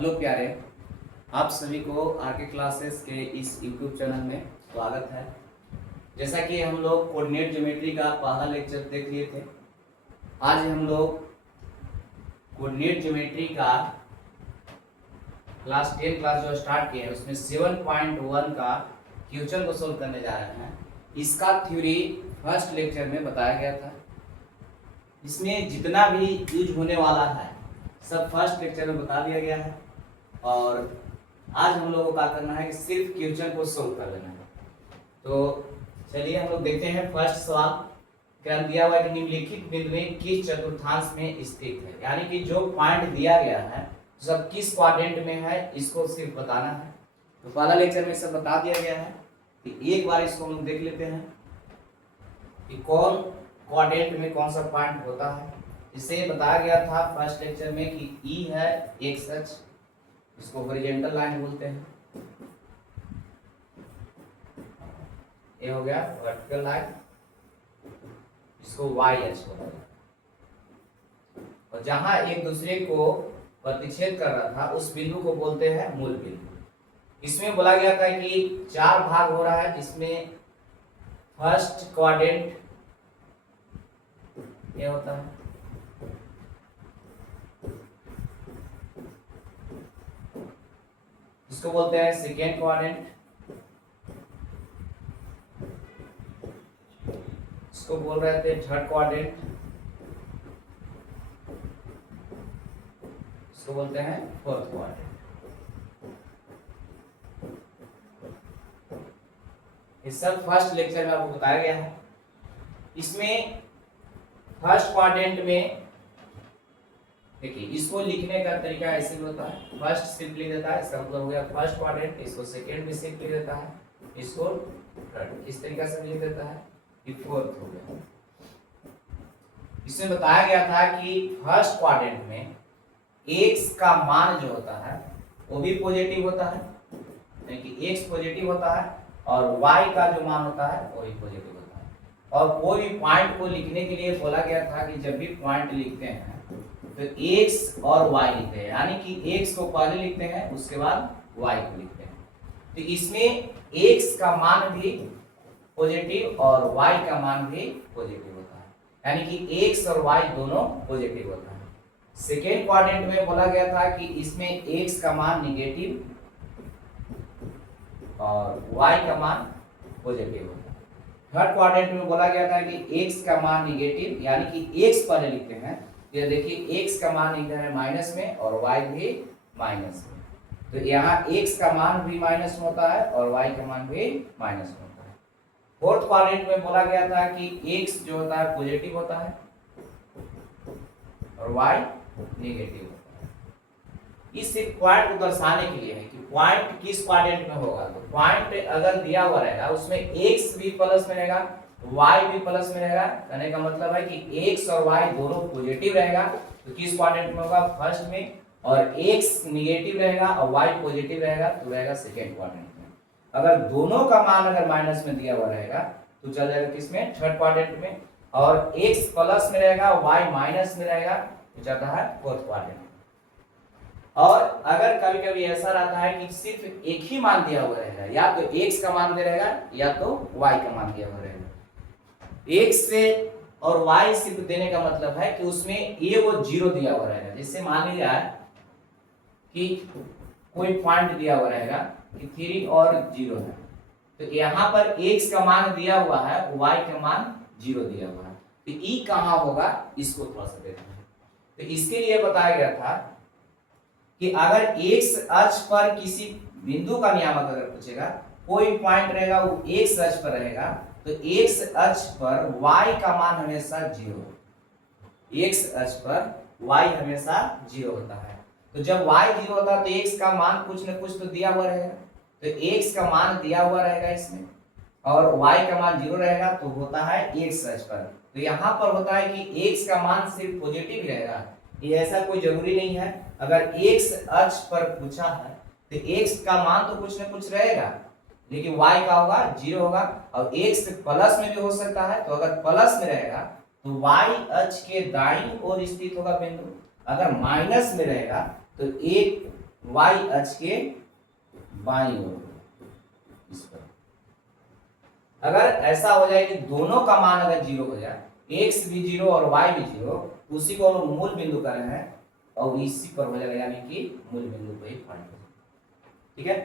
Hello प्यारे, आप सभी को आरके क्लासेस के इस यूट्यूब चैनल में स्वागत है। जैसा कि हम लोग कोऑर्डिनेट ज्योमेट्री का पहला लेक्चर देख लिए थे, आज हम लोग कोऑर्डिनेट ज्योमेट्री का क्लास 10 क्लास जो स्टार्ट किए हैं उसमें 7.1 का क्वेश्चन को सोल्व करने जा रहे हैं। इसका थ्योरी फर्स्ट लेक्चर में बताया गया था। इसमें जितना भी यूज होने वाला है सब फर्स्ट लेक्चर में बता दिया गया है और आज हम लोगों को क्या करना है कि सिर्फ क्वेश्चन को सोल्व कर लेना है। तो चलिए हम लोग देखते हैं फर्स्ट सवाल। क्या दिया हुआ है कि निम्नलिखित बिंदुएं किस चतुर्थांश में स्थित है, यानी कि जो पॉइंट दिया गया है सब किस क्वाड्रेंट में है इसको सिर्फ बताना है। तो पहला लेक्चर में सब बता दिया गया है कि एक बार इसको हम लोग देख लेते हैं कि कौन क्वाड्रेंट में कौन सा पॉइंट होता है। इसे बताया गया था फर्स्ट लेक्चर में कि ई है एक्स अक्ष, इसको हॉरिजॉन्टल लाइन बोलते हैं। ये हो गया वर्टिकल लाइन, इसको वाई अक्ष बोला जाता है। और जहां एक दूसरे को प्रतिच्छेद कर रहा था उस बिंदु को बोलते हैं मूल बिंदु। इसमें बोला गया था कि चार भाग हो रहा है, जिसमें फर्स्ट क्वाड्रेंट ये होता है, इसको बोलते हैं सेकेंड क्वाड्रेंट, इसको बोल रहे थे थर्ड क्वाड्रेंट, इसको बोलते हैं फोर्थ क्वाड्रेंट। ये सब फर्स्ट लेक्चर में आपको बताया गया है। इसमें फर्स्ट क्वाड्रेंट में देखिए, इसको लिखने का तरीका ऐसे होता है, फर्स्ट सिर्फ लिख देता है, इसका मतलब हो गया फर्स्ट क्वाड्रेंट, इसको सेकेंड भी सिर्फ लिख देता है, इसको थर्ड, इस तरीका से लिख देता है कि फोर्थ हो गया। इसमें बताया गया था कि फर्स्ट क्वाड्रेंट में एक्स का मान जो होता है वो भी पॉजिटिव होता है, यानी कि एक्स पॉजिटिव होता है और वाई का जो मान होता है वो भी पॉजिटिव होता है। और कोई भी पॉइंट को लिखने के लिए बोला गया था कि जब भी पॉइंट लिखते हैं तो x और y लिखते हैं, यानी कि x को पहले लिखते हैं उसके बाद y को लिखते हैं। तो इसमें x का मान भी पॉजिटिव और y का मान भी पॉजिटिव होता है, यानी कि x और y दोनों पॉजिटिव होता है। सेकेंड क्वाड्रेंट में बोला गया था कि इसमें x का मान निगेटिव और y का मान पॉजिटिव होता है। थर्ड क्वाड्रेंट में बोला गया था कि x का मान निगेटिव, यानी कि x पहले लिखते हैं। ये देखिए x का मान इधर है माइनस में और y भी माइनस में, तो यहाँ x का मान भी माइनस में होता है और y का मान भी माइनस में होता है। फोर्थ क्वाड्रेंट में बोला गया था कि x जो होता है पॉजिटिव होता है और y नेगेटिव होता है। इस पॉइंट को दर्शाने के लिए है कि पॉइंट किस क्वाड्रेंट में होगा। तो पॉइंट अगर दिया हुआ रहेगा उसमें x भी प्लस में रहेगा, y भी प्लस में रहेगा, कहने का मतलब है कि x और y दोनों पॉजिटिव रहेगा तो किस क्वाड्रेंट में होगा, फर्स्ट में, और x निगेटिव रहेगा और y पॉजिटिव रहेगा तो रहेगा सेकेंड क्वाड्रेंट में। अगर दोनों का मान अगर माइनस में दिया हुआ रहेगा तो चल जाएगा किसमें, थर्ड क्वाड्रेंट में, और x प्लस में रहेगा y माइनस में रहेगा तो जाता है फोर्थ क्वाड्रेंट में। और अगर कभी कभी ऐसा रहता है कि सिर्फ एक ही मान दिया हुआ रहेगा, या तो x का मान दे रहेगा या तो y का मान दिया हुआ रहेगा। x से और y सिर्फ देने का मतलब है कि उसमें a वो जीरो दिया हुआ रहेगा। जिससे मान लीजिए कि कोई पॉइंट दिया हुआ रहेगा कि 3 और 0 है, तो यहाँ पर x का मान दिया हुआ है, y का मान 0 दिया हुआ है, तो e कहाँ होगा इसको थोड़ा सा देखते हैं। तो इसके लिए बताया गया था कि अगर x अक्ष पर किसी बिंदु का नियामक अगर पूछेगा, कोई पॉइंट रहेगा वो x अक्ष पर रहेगा, तो x अक्ष पर y का मान हमेशा 0, x अक्ष पर y हमेशा 0 होता है। तो जब y 0 होता है तो x का मान कुछ न कुछ तो दिया हुआ रहेगा, तो x का मान दिया हुआ रहेगा इसमें और y का मान 0 रहेगा तो होता है x अक्ष पर। तो यहाँ पर होता है कि x का मान सिर्फ पॉजिटिव रहेगा, ये ऐसा कोई जरूरी नहीं है। अगर x अक्ष पर पूछा है तो x का मान तो कुछ न कुछ रहेगा, लेकिन y का होगा 0 होगा, और x प्लस में भी हो सकता है। तो अगर प्लस में रहेगा तो y अक्ष के दाईं ओर स्थित होगा बिंदु, अगर माइनस में रहेगा तो एक वाई अक्ष के बाईं ओर इस पर। अगर ऐसा हो जाए कि दोनों का मान अगर जीरो हो जाए, एक्स भी जीरो और वाई भी जीरो, उसी को हम मूल बिंदु कर रहे हैं और इसी पर हो जाएगा, यानी कि मूल बिंदु पे ही पॉइंट हो जाएगा। ठीक है,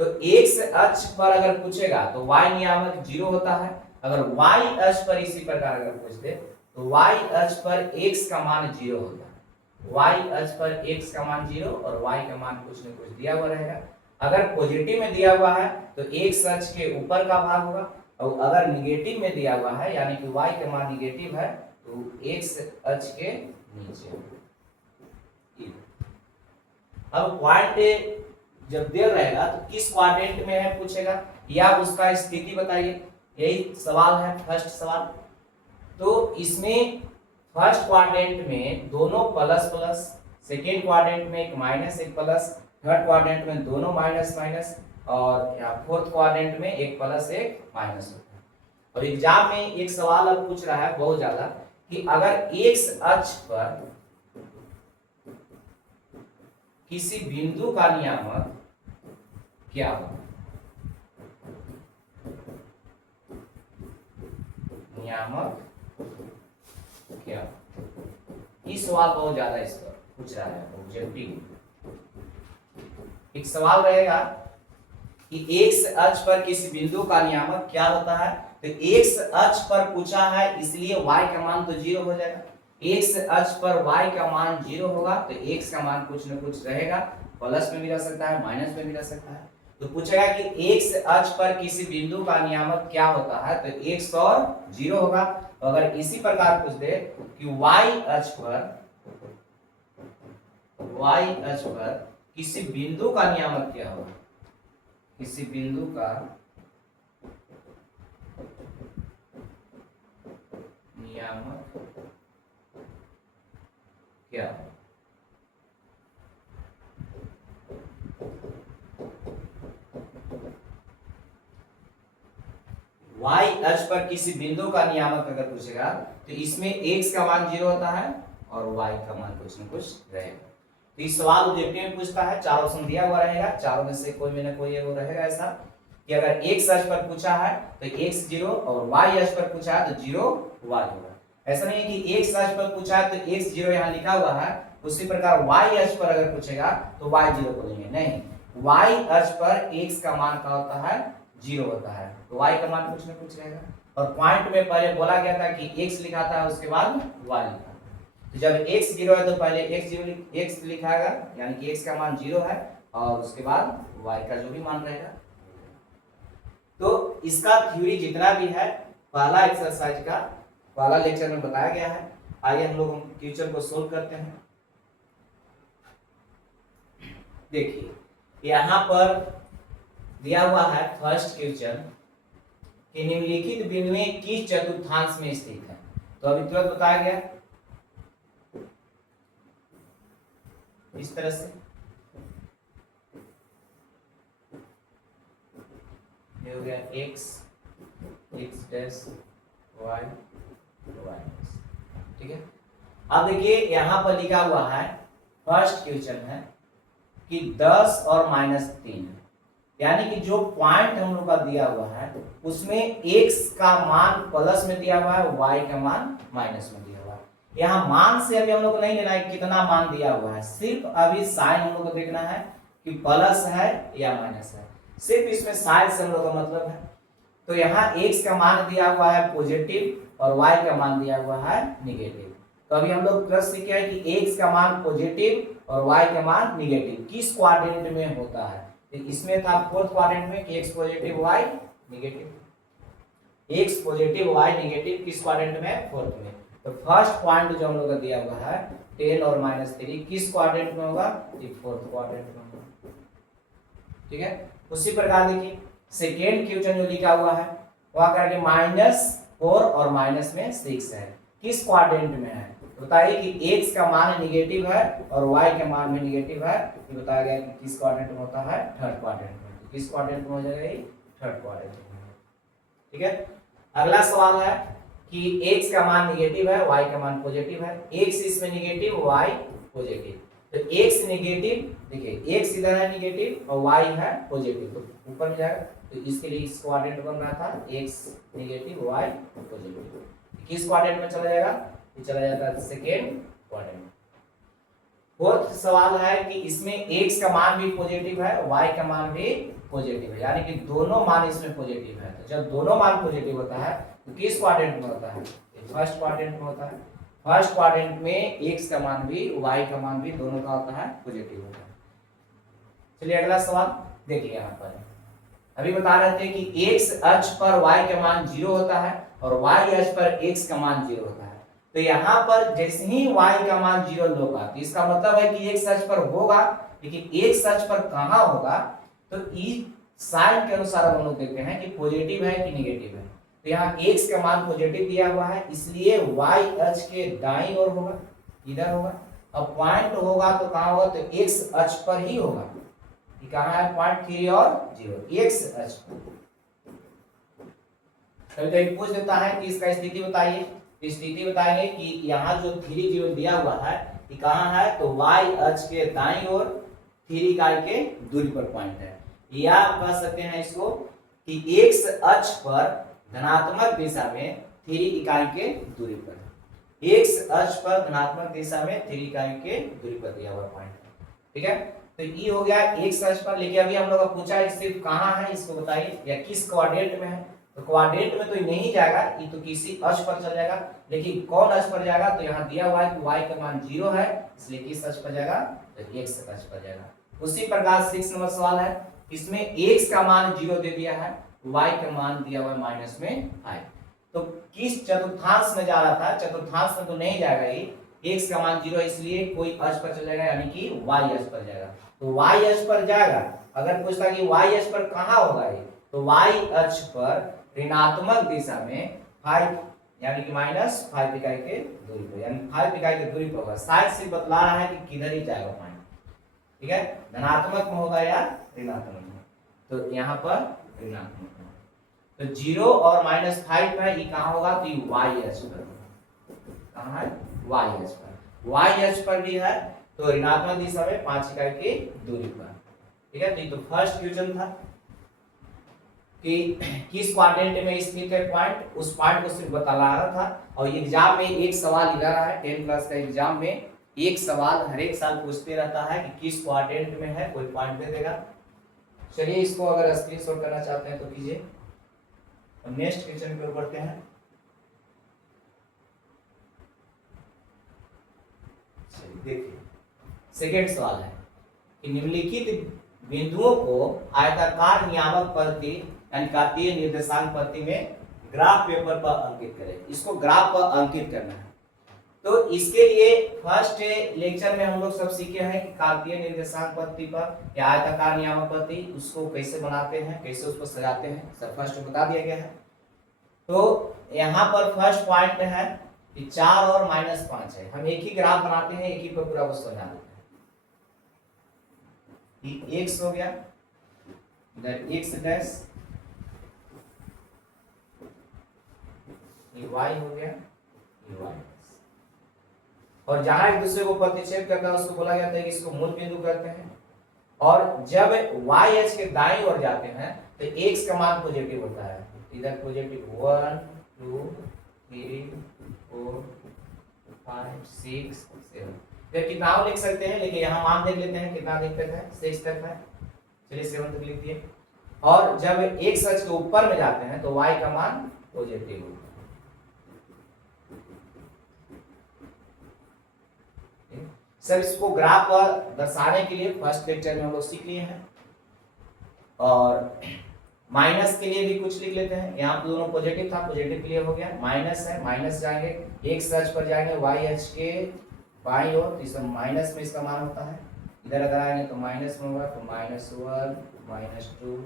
तो एक्स अक्ष पर अगर पूछेगा तो वाई नियामक जीरो होता है। अगर वाई अक्ष पर इसी प्रकार अगर पूछ दे तो वाई अक्ष पर एक्स का मान जीरो होता है। वाई अक्ष पर एक्स का मान जीरो और वाई का मान कुछ न कुछ दिया हुआ रहेगा। अगर पॉजिटिव में दिया हुआ है तो एक्स अक्ष के ऊपर का भाग होगा, और अगर निगेटिव में दिया हुआ है यानी कि y का मान निगेटिव है तो x अक्ष के नीचे। अब पॉइंट जब दे रहेगा तो किस क्वाड्रेंट में है पूछेगा, या उसका स्थिति बताइए, यही सवाल है फर्स्ट सवाल। तो इसमें फर्स्ट क्वाड्रेंट में दोनों प्लस प्लस, सेकेंड क्वाड्रेंट में एक माइनस एक प्लस, थर्ड क्वाड्रेंट में दोनों माइनस माइनस, और फोर्थ क्वाड्रेंट में एक प्लस एक माइनस होता है। और एग्जाम में एक सवाल अब पूछ रहा है बहुत ज्यादा कि अगर एक्स अक्ष पर किसी बिंदु का नियामक क्या होगा, नियामक क्या, इस सवाल बहुत ज्यादा इस पर पूछ रहा है ऑब्जेक्टिव। एक सवाल रहेगा कि एक्स अक्ष पर किसी बिंदु का नियामक क्या होता है, तो एक्स अक्ष पर पूछा है इसलिए y का मान तो जीरो हो जाएगा। एक्स अक्ष पर y का मान जीरो होगा तो x का मान कुछ न कुछ रहेगा, प्लस में भी रह सकता है माइनस में भी रह सकता है। तो पूछेगा कि एक्स अक्ष पर किसी बिंदु का नियामक क्या होता है, तो x और जीरो होगा। तो अगर इसी प्रकार पूछ दे कि y अक्ष पर किसी बिंदु का नियामक क्या होगा, किसी बिंदु का नियामक क्या है, y अक्ष पर किसी बिंदु का नियामक अगर पूछेगा तो इसमें x का मान जीरो होता है और y का मान कुछ न कुछ रहेगा। तो इस सवाल ऑब्जेक्टिव में पूछता है, चार ऑप्शन दिया हुआ रहेगा, चारों में से कोई में ना कोई वो रहेगा ऐसा कि अगर x अक्ष पर पूछा है तो x जीरो और y अक्ष पर पूछा है तो जीरो y होगा। ऐसा नहीं है कि x अक्ष पर पूछा है तो x जीरो यहाँ लिखा हुआ है, उसी प्रकार y अक्ष पर अगर पूछेगा तो y जीरो बोलेंगे, नहीं, y अक्ष पर x का मान क्या होता है, जीरो होता है, तो y का मान कुछ न कुछ रहेगा। और पॉइंट में पहले बोला गया था कि x लिखा था उसके बाद y लिखा, तो जब x जीरो है तो पहले x लिखाएगा यानी कि x का मान जीरो है और उसके बाद y का जो भी मान रहेगा। तो इसका थ्योरी जितना भी है पहला एक्सरसाइज का पहला लेक्चर में बताया गया है। आइए हम लोग क्वेश्चन को सोल्व करते हैं। देखिए यहाँ पर दिया हुआ है फर्स्ट क्वेश्चन कि निम्नलिखित बिंदुएं किस चतुर्थांश में स्थित है, तो अभी तुरंत बताया गया इस तरह से, ये हो गया x डैश y y, ठीक है। अब देखिए यहाँ पर लिखा हुआ है फर्स्ट क्वेश्चन है कि 10 और -3, यानी कि जो पॉइंट हम लोग का दिया हुआ है उसमें x का मान प्लस में दिया हुआ है, y का मान माइनस में दिया हुआ है। यहाँ मान से अभी हम लोग को नहीं लेना है कितना मान दिया हुआ है, सिर्फ अभी साइन हम लोग को देखना है कि प्लस है या माइनस है, सिर्फ इसमें साइन से हम लोग का मतलब है। तो यहाँ x का मान दिया हुआ है पॉजिटिव और y का मान दिया हुआ है निगेटिव। तो अभी हम लोग प्रश्न किया है कि x का मान पॉजिटिव और y का मान निगेटिव किस क्वाड्रेंट में होता है, तो इसमें था फोर्थ क्वाड्रेंट में कि x positive y negative, x positive y negative किस क्वाड्रेंट में, फोर्थ में। तो फर्स्ट पॉइंट जो हम लोग का दिया हुआ है 10 और -3 किस क्वाड्रेंट में होगा, ये फोर्थ क्वाड्रेंट में होगा, ठीक है। उसी प्रकार देखिए सेकेंड क्वेश्चन जो लिखा हुआ है वहां करके -4 और -6 है, किस क्वाड्रेंट में है, बताइए कि x का मान नेगेटिव है और y का मान भी नेगेटिव है, ये बताया गया कि किस क्वाड्रेंट में होता है, थर्ड क्वाड्रेंट में। किस क्वाड्रेंट में हो जाएगा, ये थर्ड क्वाड्रेंट में, ठीक है। अगला सवाल है कि x का मान नेगेटिव है y का मान पॉजिटिव है, x इसमें नेगेटिव y पॉजिटिव, तो x नेगेटिव, देखिए x इधर है नेगेटिव और y है पॉजिटिव, तो ऊपर में जाएगा। तो इसके लिए इस क्वाड्रेंट बन रहा था x नेगेटिव y पॉजिटिव, किस क्वाड्रेंट में चला जाएगा, ये चला जाता है सेकेंड क्वाड्रेंट। फोर्थ सवाल है कि इसमें x का मान भी पॉजिटिव है, y का मान भी पॉजिटिव है, यानी कि दोनों मान इसमें पॉजिटिव है। तो जब दोनों मान पॉजिटिव होता है तो किस क्वाड्रेंट में होता है, फर्स्ट क्वाड्रेंट में होता है। फर्स्ट क्वाड्रेंट में x का मान भी y का मान भी दोनों का होता है पॉजिटिव होता है। चलिए अगला सवाल देखिए। यहाँ पर अभी बता रहे थे कि x अक्ष पर y का मान 0 होता है और y अक्ष पर x का मान 0 होता है। तो यहाँ पर जैसे ही y का मान 0 होगा तो इसका मतलब है कि x अक्ष पर होगा, लेकिन x अक्ष पर कहाँ होगा, तो इस साइन के अनुसार हम लोग देखते हैं कि पॉजिटिव है कि नेगेटिव है। तो यहाँ x का मान पॉजिटिव दिया हुआ है, इसलिए y अक्ष के दाईं ओर होगा, इधर होगा। अब पॉइंट होगा तो कहाँ होगा, तो x अक्ष पर ही होगा। ये कहाँ है, पॉइंट 3 और 0 x अक्ष पर। कभी कभी पूछ देता है कि इसका स्थिति बताइए, तो स्थिति बताएंगे कि यहाँ जो 3 0 दिया हुआ है ये कहाँ है, तो y अक्ष के दाईं ओर 3 इकाई के दूरी पर पॉइंट है। या आप कह सकते हैं इसको कि x अक्ष पर धनात्मक दिशा में 3 इकाई के दूरी पर, x अक्ष पर धनात्मक दिशा में 3 इकाई के दूरी पर दिया हुआ पॉइंट है। ठीक है, तो ये हो गया x अक्ष पर। लेकिन अभी हम लोग का पूछा है सिर्फ कहाँ है, इसको बताइए या किस क्वाड्रेंट में है। तो क्वाड्रेंट में तो नहीं जाएगा, ये तो किसी अक्ष पर चल जाएगा, लेकिन कौन अक्ष पर जाएगा, तो यहाँ दिया हुआ है कि y का मान 0 है, इसलिए किस अक्ष पर जाएगा, तो x अक्ष पर जाएगा। उसी प्रकार 6 नंबर सवाल है, इसमें x का मान 0 दे दिया है, y का मान दिया हुआ है माइनस में 5। तो किस चतुर्थांश में जा रहा था, चतुर्थांश में तो नहीं जाएगा, ये x का मान 0 है इसलिए कोई अक्ष पर चल जाएगा, यानी कि y अक्ष पर जाएगा। तो y अक्ष पर जाएगा। अगर पूछता कि y अक्ष पर कहाँ होगा, ये तो y अक्ष पर ऋणात्मक दिशा में 5 यानी कि -5 इकाई के दूरी पर, यानी 5 इकाई के दूरी पर होगा। शायद सिर्फ बतला रहा है कि किधर ही जाएगा पॉइंट। ठीक है, धनात्मक में होगा या ऋणात्मक में, तो यहाँ पर ऋणात्मक में। तो 0 और -5 में ये कहाँ होगा, तो ये y अक्ष पर होगा। कहाँ है, y अक्ष पर। y अक्ष पर भी है तो ऋणात्मक दिशा में 5 इकाई की दूरी पर। ठीक है, तो ये तो फर्स्ट क्वेश्चन था कि किस क्वाड्रेंट में स्थित है पॉइंट, उस पॉइंट को सिर्फ बता रहा था। और एग्जाम में एक सवाल इधर है, 10 क्लास का एग्जाम में एक सवाल हर एक साल पूछते रहता है कि किस क्वाड्रेंट में है, कोई पॉइंट दे देगा। चलिए इसको अगर स्क्रीनशॉट करना चाहते हैं तो कीजिए। नेक्स्ट क्वेश्चन पे बढ़ते हैं। देखिए सेकेंड सवाल है कि निम्नलिखित बिंदुओं को आयताकार नियामक पद्धति यानी कार्तीय निर्देशांक पद्धति में ग्राफ पेपर पर अंकित करें। इसको ग्राफ पर अंकित करना है। तो इसके लिए फर्स्ट लेक्चर में हम लोग सब सीखे हैं कि कार्तीय निर्देशांक पद्धति पर या आयताकार नियामक पद्धति उसको कैसे बनाते हैं, कैसे उसको सजाते हैं, सब फर्स्ट बता दिया गया है। तो यहाँ पर फर्स्ट पॉइंट है कि 4 और -5 है। हम एक ही ग्राफ बनाते हैं, एक ही पर पूरा वस्तु बना देते हैं। ये x हो गया, इधर x डैश, ये y हो गया, ये y। और जहां एक दूसरे को प्रतिच्छेद करता है उसको बोला जाता है कि इसको मूल बिंदु कहते हैं। और जब y अक्ष के दाईं ओर जाते हैं तो x का मान पॉजिटिव होता है। इधर पॉजिटिव 1 2 3 4 5 6 7, फिर कितना और लिख सकते हैं, लेकिन यहाँ मान देख लेते हैं कितना तक है, 6 तक है। चलिए 7 तक लिख दिए। और जब x अक्ष के ऊपर में जाते हैं तो y का मान पॉजिटिव होता है। सर इसको ग्राफ पर दर्शाने के लिए फर्स्ट लेक्चर में हम लोग सीख लिए हैं। और माइनस के लिए भी कुछ लिख लेते हैं। यहाँ पे दोनों पॉजिटिव था, पॉजिटिव के लिए हो गया। माइनस है, माइनस जाएंगे, x अक्ष पर जाएंगे y अक्ष के बाईं ओर, तो इसका माइनस में इसका मान होता है। इधर अगर आएंगे तो माइनस में होगा, तो -1 -2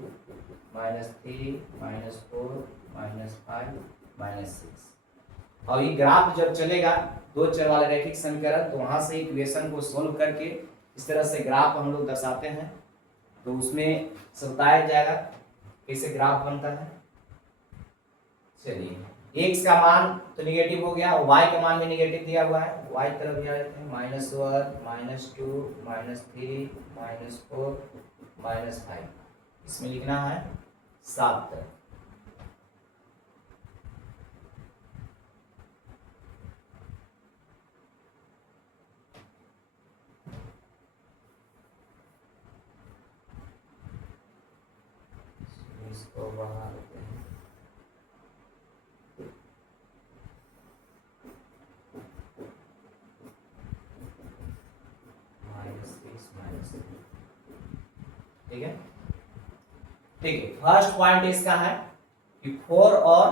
-3 -4 -5 -6। और ये ग्राफ जब चलेगा दो चर वाले रैखिक समीकरण, तो वहां से इक्वेशन को सोल्व करके इस तरह से ग्राफ हम लोग दर्शाते हैं। तो उसमें बताया जाएगा कैसे ग्राफ बनता है। चलिए एक्स का मान तो निगेटिव हो गया, वाई का मान भी निगेटिव दिया हुआ है, वाई तरफ भी आ जाते हैं, -1 -2 -3 -4 -5, इसमें लिखना है 7 तक। इसको बढ़ा देते हैं, ठीक है। ठीक है, फर्स्ट पॉइंट इसका है कि 4 और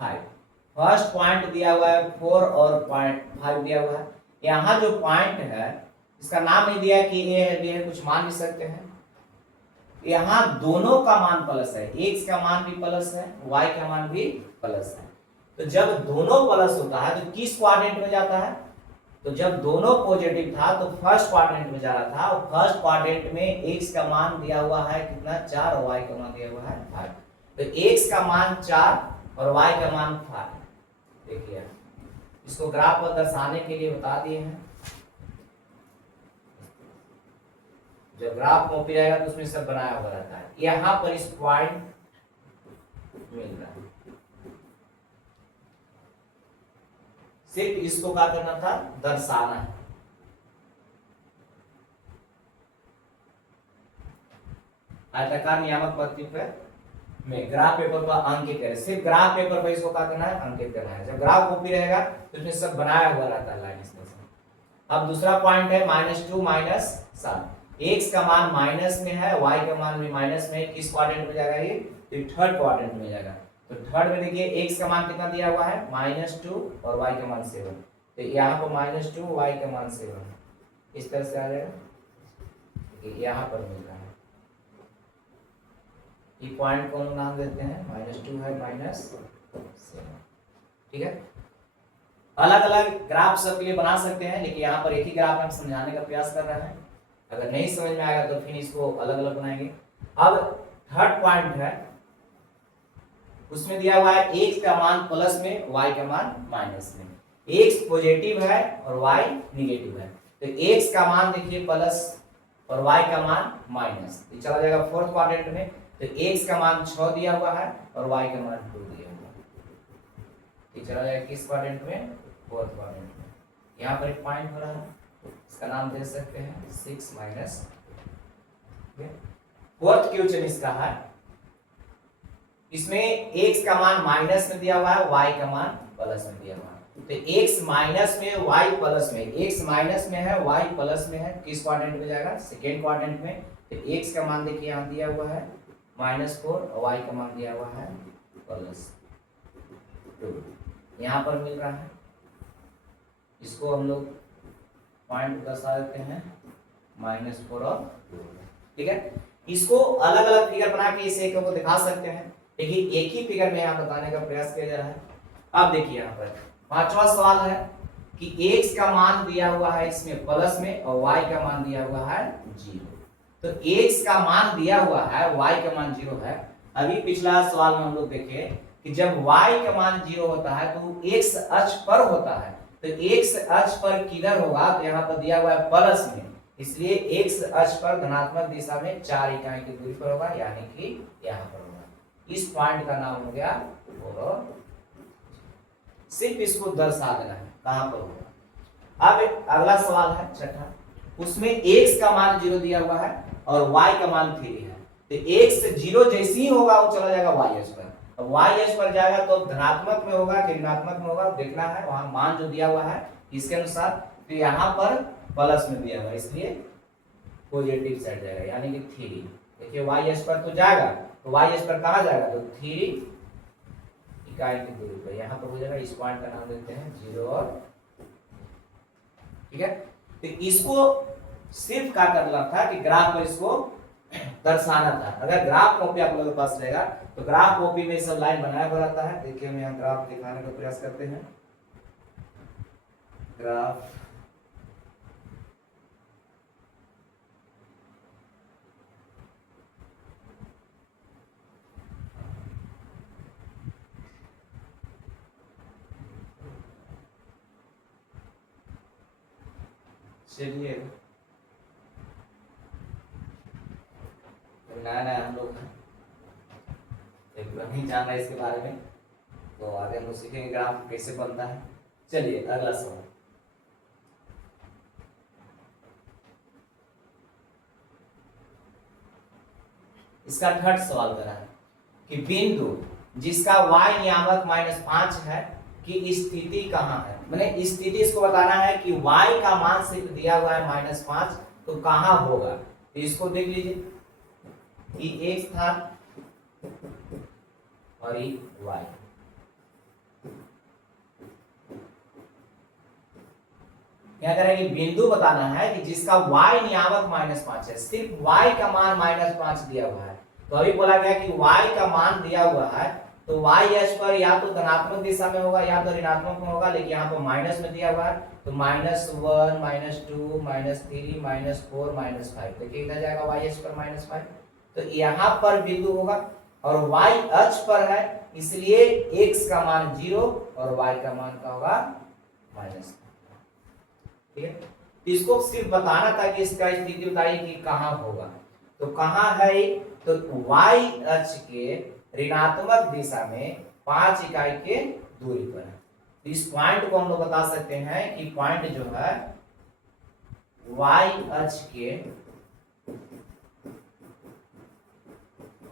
5। फर्स्ट पॉइंट दिया हुआ है 4 और पॉइंट 5 दिया हुआ है। यहाँ जो पॉइंट है इसका नाम नहीं दिया कि ए है बी है, कुछ मान भी सकते हैं। यहाँ दोनों का मान प्लस है, एक्स का मान भी प्लस है, वाई का मान भी प्लस है। तो जब दोनों प्लस होता है तो किस क्वाड्रेंट में जाता है? तो जब दोनों पॉजिटिव था तो फर्स्ट क्वाड्रेंट में जा रहा था, और फर्स्ट क्वाड्रेंट में एक्स का मान दिया हुआ है कितना 4 और वाई का मान दिया हुआ है 5। तो एक्स का मान 4 और वाई का मान 5। देखिए इसको ग्राफ पर दर्शाने के लिए बता दिए हैं। जब ग्राफ कॉपी रहेगा तो उसमें सब बनाया हुआ रहता है। यहाँ पर इस पॉइंट मिल रहा है, सिर्फ इसको क्या करना था, दर्शाना है। आयताकार नियामक पद्धति पर में ग्राफ पेपर पर अंकित करें, सिर्फ ग्राफ पेपर पर इसको क्या करना है, अंकित करना है। जब ग्राफ कॉपी रहेगा तो उसमें सब बनाया हुआ रहता है लाइन इसमें से। अब दूसरा पॉइंट है -2 -7। एक्स का मान माइनस में है, वाई का मान भी माइनस में है, किस क्वाड्रेंट में जाएगा ये, तो थर्ड क्वाड्रेंट में जाएगा। तो थर्ड में देखिए एक्स का मान कितना दिया हुआ है -2 और वाई का मान 7। तो यहाँ पर -2 वाई का मान 7 इस तरह से आ जाएगा। यहाँ पर मिल रहा है, ये पॉइंट को हम नाम देते हैं -2 है -7, ठीक है। अलग अलग ग्राफ सबके लिए बना सकते हैं, लेकिन यहाँ पर एक ही ग्राफ हम समझाने का प्रयास कर रहे हैं। अगर नहीं समझ में आएगा तो फिर इसको अलग अलग बनाएंगे। अब थर्ड पॉइंट है, उसमें दिया हुआ है एक्स का मान प्लस में, वाई का मान माइनस में। एक्स पॉजिटिव है और वाई निगेटिव है, तो एक्स का मान देखिए प्लस और वाई का मान माइनस, ये चला जाएगा फोर्थ क्वाड्रेंट में। तो एक्स का मान 6 दिया हुआ है और वाई का मान 2 दिया हुआ है, ये चला जाएगा किस क्वाड्रेंट में, फोर्थ क्वाड्रेंट में। यहाँ पर एक पॉइंट हो रहा है, इसका नाम दे सकते हैं 6 माइनस। फोर्थ क्वेश्चन इसका है, इसमें x का मान माइनस में दिया हुआ है, y का मान प्लस में दिया हुआ है। तो x माइनस में y प्लस में, x माइनस में है y प्लस में है, किस क्वाड्रेंट में जाएगा, सेकेंड क्वाड्रेंट में। तो x का मान देखिए यहाँ दिया हुआ है -4 और y का मान दिया हुआ है +2, यहाँ पर मिल रहा है। इसको हम लोग पॉइंट दर्शा देते हैं -4 और 2, ठीक है। इसको अलग अलग फिगर बना के इस एक को दिखा सकते हैं, लेकिन एक ही फिगर में यहाँ बताने का प्रयास किया जा रहा है। अब देखिए यहाँ पर पांचवा सवाल है कि x का मान दिया हुआ है इसमें प्लस में और y का मान दिया हुआ है 0। तो x का मान दिया हुआ है, y का मान 0 है। अभी पिछला सवाल में हम लोग देखे कि जब y का मान 0 होता है तो x अक्ष पर होता है, तो x अक्ष पर किधर होगा, तो यहाँ पर दिया हुआ है प्लस में, इसलिए x अक्ष पर धनात्मक दिशा में 4 इकाई की दूरी पर होगा, यानी कि यहाँ पर होगा। इस पॉइंट का नाम हो गया और सिर्फ इसको दर्शा देना है कहां पर होगा। अब अगला सवाल है छठा, उसमें x का मान 0 दिया हुआ है और y का मान 3 है। तो x 0 जैसे ही होगा वो चला जाएगा y अक्ष पर, और y अक्ष पर जाएगा तो धनात्मक में होगा कि ऋणात्मक में होगा देखना है, वहां मान जो दिया हुआ है इसके अनुसार। तो यहाँ पर प्लस में दिया हुआ है इसलिए पॉजिटिव साइड जाएगा, यानी कि 3। देखिए y अक्ष पर तो जाएगा, तो y अक्ष पर कहां जाएगा, तो 3 इकाई की दूरी पर, यहाँ पर हो जाएगा। इस पॉइंट का नाम देते हैं 0 और, ठीक है। तो इसको सिर्फ क्या करना था कि ग्राफ पर इसको दर्शाना था। अगर ग्राफ कॉपी आप लोगों के पास रहेगा तो ग्राफ कॉपी में सब लाइन बनाया हुआ रहता है। देखिए हम यहाँ ग्राफ दिखाने का प्रयास करते हैं। ग्राफ चलिए नया नया हम लोग नहीं जान रहे इसके बारे में, तो आगे हम लोग सीखेंगे ग्राफ कैसे बनता है। चलिए अगला सवाल। इसका थर्ड सवाल करा है कि बिंदु जिसका y नियामक -5 है कि स्थिति कहाँ है। मैंने स्थिति इसको बताना है कि y का मान सिर्फ दिया हुआ है -5, तो कहाँ होगा। तो इसको देख लीजिए कि x था और ये y। क्या करेंगे, बिंदु बताना है कि जिसका y नियामक -5 है, सिर्फ y का मान -5 दिया हुआ है। तो अभी बोला गया कि y का मान दिया हुआ है, तो y अक्ष पर या तो धनात्मक दिशा में होगा या तो ऋणात्मक में होगा, लेकिन यहाँ पर माइनस में दिया हुआ है, तो -1 -2 -3 -4 -5। देखिए इधर जाएगा y अक्ष पर -5, तो यहाँ पर बिंदु होगा और y अक्ष पर है, इसलिए x का मान 0 और y का मान का होगा -। ठीक है, इसको सिर्फ बताना था कि इसका स्थिति बताइए कि कहाँ होगा। तो कहाँ है, तो y अक्ष के ऋणात्मक दिशा में 5 इकाई के दूरी पर है। तो इस पॉइंट को हम लोग बता सकते हैं कि पॉइंट जो है y अक्ष के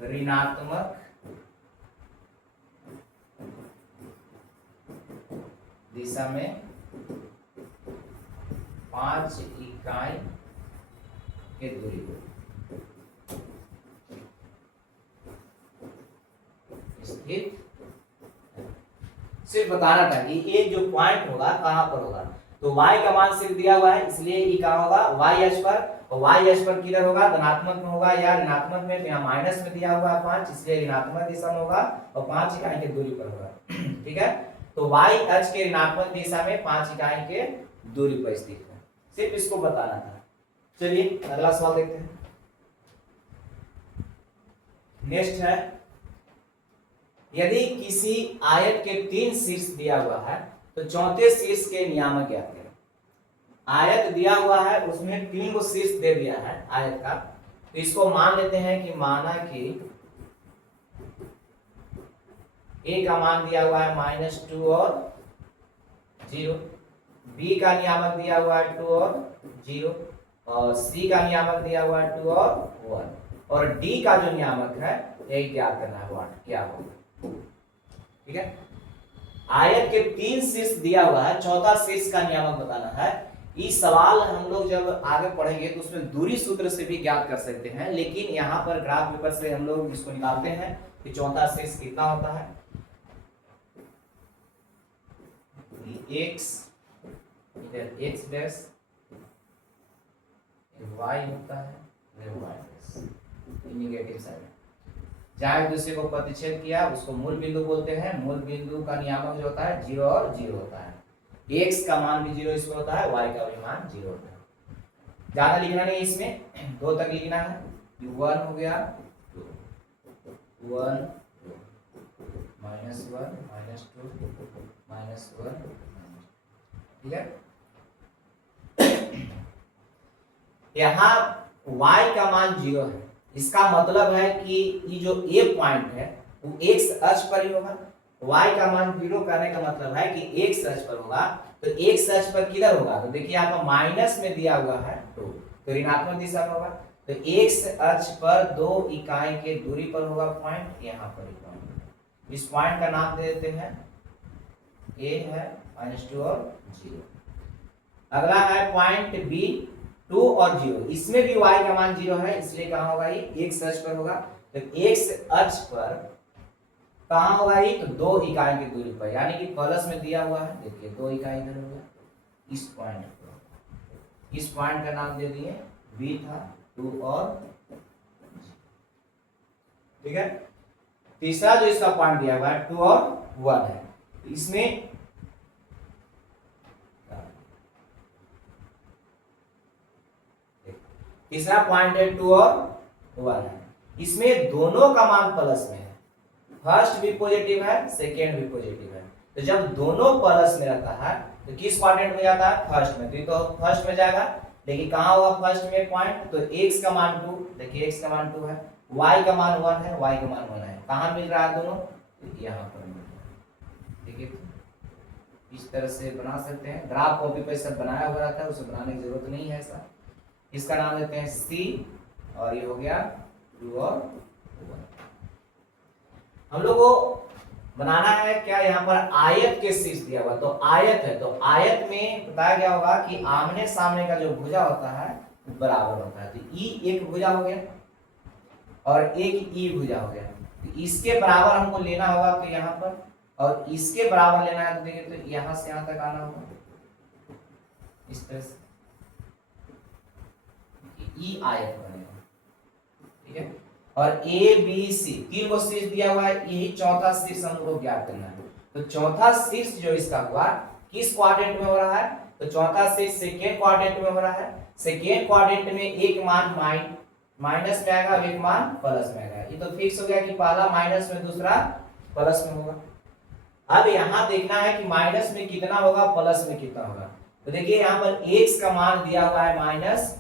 ऋणात्मक दिशा में 5 इकाई के दूरी पर स्थित। सिर्फ बताना था कि ये जो पॉइंट होगा कहां पर होगा। तो y का मान सिर्फ दिया हुआ है, इसलिए ये कहां होगा, y अक्ष पर। और y अक्ष पर किधर होगा, धनात्मक में होगा या ऋणात्मक में। तो यहाँ माइनस में दिया हुआ है 5, इसलिए ऋणात्मक दिशा में होगा और 5 इकाई की दूरी पर होगा। ठीक है, तो y अक्ष के ऋणात्मक दिशा में 5 इकाई के दूरी पर स्थित है। सिर्फ इसको बताना था। चलिए अगला सवाल देखते हैं। नेक्स्ट है, यदि किसी आयत के 3 शीर्ष दिया हुआ है तो चौथे शीर्ष के नियामक ज्ञात करें। आयत दिया हुआ है, उसमें 3 को शीर्ष दे दिया है आयत का, तो इसको मान लेते हैं कि माना कि a का मान दिया हुआ है -2 और 0, b का नियामक दिया हुआ है 2 और 0, और c का नियामक दिया हुआ है 2 और 1, और d का जो नियामक है एक ज्ञात करना है क्या होगा। ठीक है, आयत के 3 शीर्ष दिया हुआ है, चौथा शीर्ष का नियामक बताना है। इस सवाल हम लोग जब आगे पढ़ेंगे तो उसमें दूरी सूत्र से भी ज्ञात कर सकते हैं, लेकिन यहाँ पर ग्राफ पेपर से हम लोग इसको निकालते हैं कि चौथा शीर्ष कितना होता है। x इधर x डैश, y होता है इधर y डैश, नेगेटिव साइड। जहाँ एक दूसरे को प्रतिच्छेद किया उसको मूल बिंदु बोलते हैं। मूल बिंदु का नियामक जो होता है 0 और 0 होता है। x का मान भी 0 इसमें होता है, y का भी मान 0 होता है। ज्यादा लिखना नहीं, इसमें 2 तक लिखना है। 1 हो गया 2, 1 2, -1 -2 -1। ठीक है, यहाँ y का मान 0 है, इसका मतलब है कि ये जो a पॉइंट है वो x अक्ष पर ही होगा। y का मान 0 करने का मतलब है कि x अक्ष पर होगा, तो x अक्ष पर किधर होगा, तो देखिए यहाँ पर माइनस में दिया हुआ है 2, तो ऋणात्मक दिशा में होगा। तो x अक्ष पर 2 इकाई के दूरी पर होगा पॉइंट, यहाँ पर ही पॉइंट। इस पॉइंट का नाम दे देते हैं a है -2 और 0। अगला है पॉइंट b 2 और 0, इसमें भी y का मान 0 है, इसलिए कहाँ होगा ये x अक्ष पर होगा। तो x अक्ष पर कहाँ होगा ये, तो 2 इकाई की दूरी पर, यानी कि प्लस में दिया हुआ है। देखिए 2 इकाई इधर हो गया इस पॉइंट पर। इस पॉइंट का नाम दे दिए b था 2 और। ठीक है, तीसरा जो इसका पॉइंट दिया हुआ है 2 और 1 है, इसमें तीसरा पॉइंट है 2 और 1 है, इसमें दोनों का मान प्लस में है। फर्स्ट भी पॉजिटिव है, सेकेंड भी पॉजिटिव है। तो जब दोनों प्लस में रहता है तो किस क्वाड्रेंट में जाता है, फर्स्ट में। तो फर्स्ट में जाएगा, लेकिन कहाँ होगा फर्स्ट में पॉइंट, तो x का मान 2, देखिए x का मान 2 है, y का मान 1 है, y का मान 1 है, कहाँ मिल रहा है दोनों, तो यहाँ पर मिल रहा है। ठीक है, इस तरह से बना सकते हैं। ग्राफ कॉपी पे सब बनाया हुआ रहता है, उसे बनाने की जरूरत नहीं है ऐसा। इसका नाम देते हैं c, और ये हो गया 2 और 1। हम लोग को बनाना है क्या, यहाँ पर आयत के शीर्ष दिया हुआ, तो आयत है, तो आयत में बताया गया होगा कि आमने सामने का जो भुजा होता है बराबर होता है, तो ई एक भुजा हो गया और एक ई भुजा हो गया, तो इसके बराबर हमको लेना होगा, तो यहाँ पर, और इसके बराबर लेना है, तो देखिए तो यहाँ से यहाँ तक आना होगा इस तरह से, ई आयत बनेगा। ठीक है, और ए बी सी तीन को शीर्ष दिया हुआ है, यही चौथा शीर्ष हम लोग ज्ञात करना है। तो चौथा शीर्ष जो इसका हुआ किस क्वाड्रेंट में हो रहा है, तो चौथा शीर्ष सेकेंड क्वाड्रेंट में हो रहा है। सेकेंड क्वाड्रेंट में एक मान माइनस में आएगा, एक मान प्लस में आएगा। ये तो फिक्स हो गया कि पहला माइनस में दूसरा प्लस में होगा। अब यहाँ देखना है कि माइनस में कितना होगा, प्लस में कितना होगा। तो देखिए यहाँ पर x का मान दिया हुआ है -2,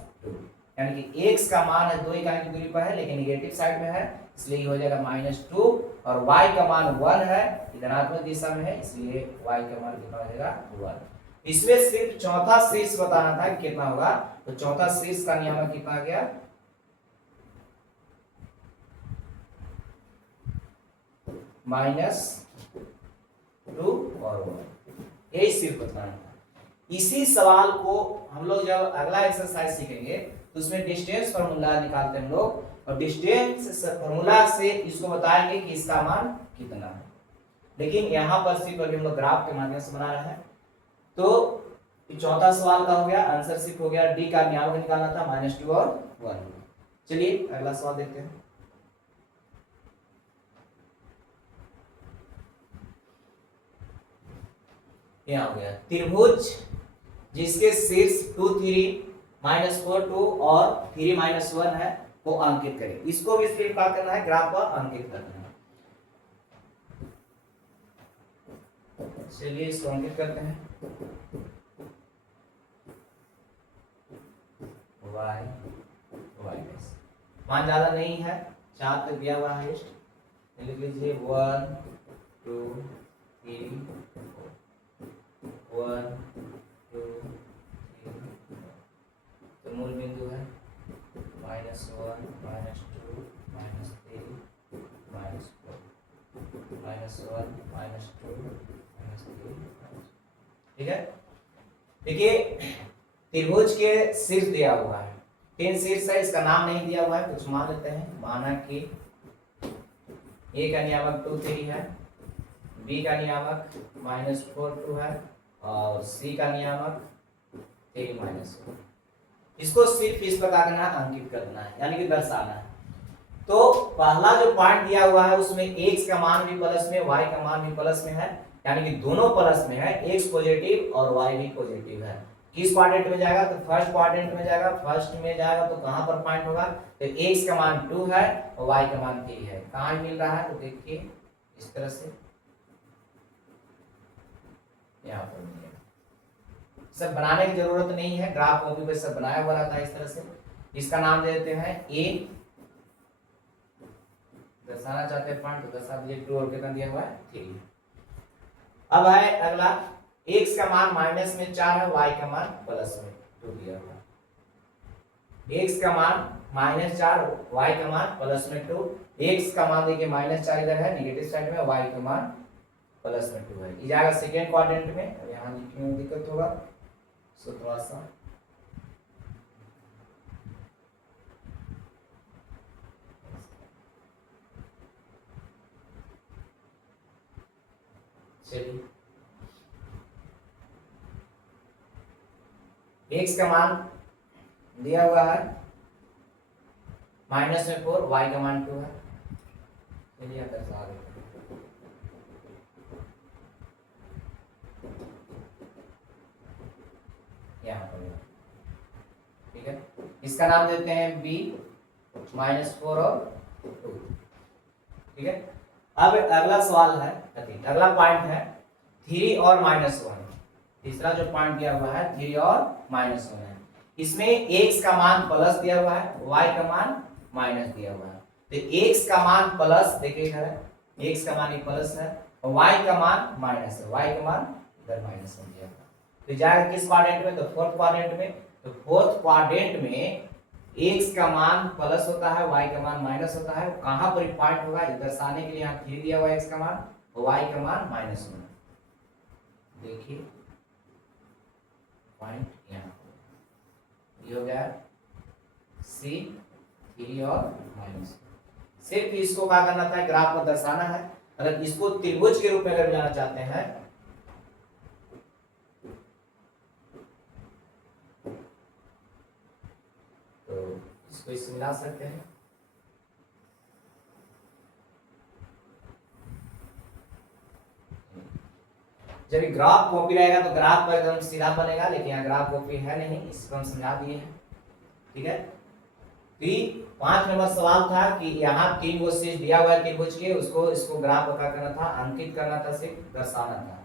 यानी कि x का मान है 2 इकाई की दूरी पर है, लेकिन नेगेटिव साइड में है, इसलिए ये हो जाएगा -2, और y का मान 1 है, धनात्मक दिशा में है, इसलिए y का मान कितना हो जाएगा 1। इसमें सिर्फ चौथा शीर्ष बताना था कि कितना होगा, तो चौथा शीर्ष का नियामक कितना आ गया, -2 और 1, यही सिर्फ बताना था। इसी सवाल को हम लोग जब अगला एक्सरसाइज सीखेंगे तो उसमें डिस्टेंस फार्मूला निकालते हैं हम लोग, और डिस्टेंस फार्मूला से इसको बताएंगे कि इसका मान कितना है। लेकिन यहाँ पर सिर्फ अभी हम लोग ग्राफ के माध्यम से बना रहे हैं। तो चौथा सवाल का हो गया, आंसर सिर्फ हो गया, डी का नियामक निकालना था, -2 और 1। चलिए अगला सवाल देखते हैं। यहाँ हो गया, त्रिभुज जिसके शीर्ष 2 3 -4 2 और 3 -1 है वो अंकित करें। इसको भी सिर्फ क्या करना है, ग्राफ पर अंकित करना है। चलिए इसको अंकित करते हैं। y मान ज्यादा नहीं है, 4 तक दिया हुआ है, लिख लीजिए 1 2 3 1 2 3, तो मूल बिंदु है -1 -2 -3 -4 -1 -2 -3। ठीक है, देखिए त्रिभुज के शीर्ष दिया हुआ है, 3 शीर्ष है, इसका नाम नहीं दिया हुआ है, कुछ मान लेते हैं। माना कि ए का नियामक 2 3 है, बी का नियामक -4 2 है, और सी का नियामक 3 -1। इसको सिर्फ इस प्रकार करना, अंकित करना है, यानी कि दर्शाना है। तो पहला जो पॉइंट दिया हुआ है उसमें x का मान भी प्लस में, y का मान भी प्लस में है, यानी कि दोनों प्लस में है, x पॉजिटिव और y भी पॉजिटिव है। किस क्वाड्रेंट में जाएगा, तो फर्स्ट क्वाड्रेंट में जाएगा। फर्स्ट में जाएगा तो कहां पर पॉइंट होगा, तो x का मान 2 है और y का मान 3 है। कहां मिल रहा है, तो देखिए इस तरह से यहाँ पर मिलेगा। सब बनाने की जरूरत नहीं है, ग्राफ कॉपी पे सब बनाया हुआ रहता है इस तरह से। इसका नाम दे देते हैं a, दर्शाना चाहते हैं पॉइंट तो दर्शा दीजिए, 2 और कितना दिया हुआ है 3। अब है अगला, x का मान माइनस में 4 है, y का मान प्लस में 2 दिया हुआ है। x का मान -4, y का मान प्लस में 2। x का मान देखिए -4 इधर है नेगेटिव साइड में, y का मान प्लस में 2 है। ये जाएगा सेकेंड क्वाड्रेंट में। अब यहाँ लिखने में दिक्कत होगा, सो थोड़ा सा चलिए, x का मान दिया हुआ है -4, y का मान 2 है। चलिए आप दर्शा देते हैं। यहाँ पर ठीक है, इसका नाम देते हैं b, -4 और 2। ठीक है, अब अगला सवाल है, अगला पॉइंट है 3 और -1। तीसरा जो पॉइंट दिया हुआ है 3 और -1 है। इसमें x का मान प्लस दिया हुआ है, y का मान माइनस दिया हुआ है। तो x का मान प्लस देखिए इधर है, x का मान ये प्लस है और y का मान माइनस है, y का मान इधर माइनस हो दिया हुआ। तो जाएगा किस क्वाड्रेंट में? तो फोर्थ क्वाड्रेंट में। तो फोर्थ क्वाड्रेंट में x का मान प्लस होता है, y का मान माइनस होता है। कहां पर पॉइंट होगा ये दर्शाने के लिए यहाँ 3 दिया हुआ है, x का मान और y का मान माइनस होना। देखिए पॉइंट यहाँ ये हो गया C 3 और माइनस। सिर्फ इसको क्या करना था, ग्राफ में दर्शाना है। अगर इसको त्रिभुज के रूप में अगर बनाना चाहते हैं तो इसको इससे मिला सकते हैं। जब ग्राफ कॉपी रहेगा तो ग्राफ पर एकदम सीधा बनेगा, लेकिन यहाँ ग्राफ कॉपी है नहीं, इसको हम समझा दिए हैं। ठीक है, तो 5 नंबर सवाल था कि यहाँ 3 गो चीज दिया हुआ है त्रिभुज के, उसको इसको ग्राफ का करना था, अंकित करना था, सिर्फ दर्शाना था।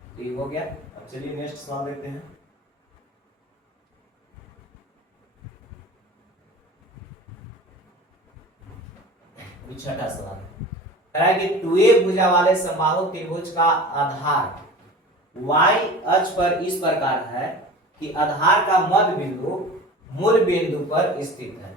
तो ये हो गया। अब चलिए नेक्स्ट सवाल देखते हैं। छठा सवाल कह रहा है कि 2a भुजा वाले समबाहु त्रिभुज का आधार y अक्ष पर इस प्रकार है कि आधार का मध्य बिंदु मूल बिंदु पर स्थित है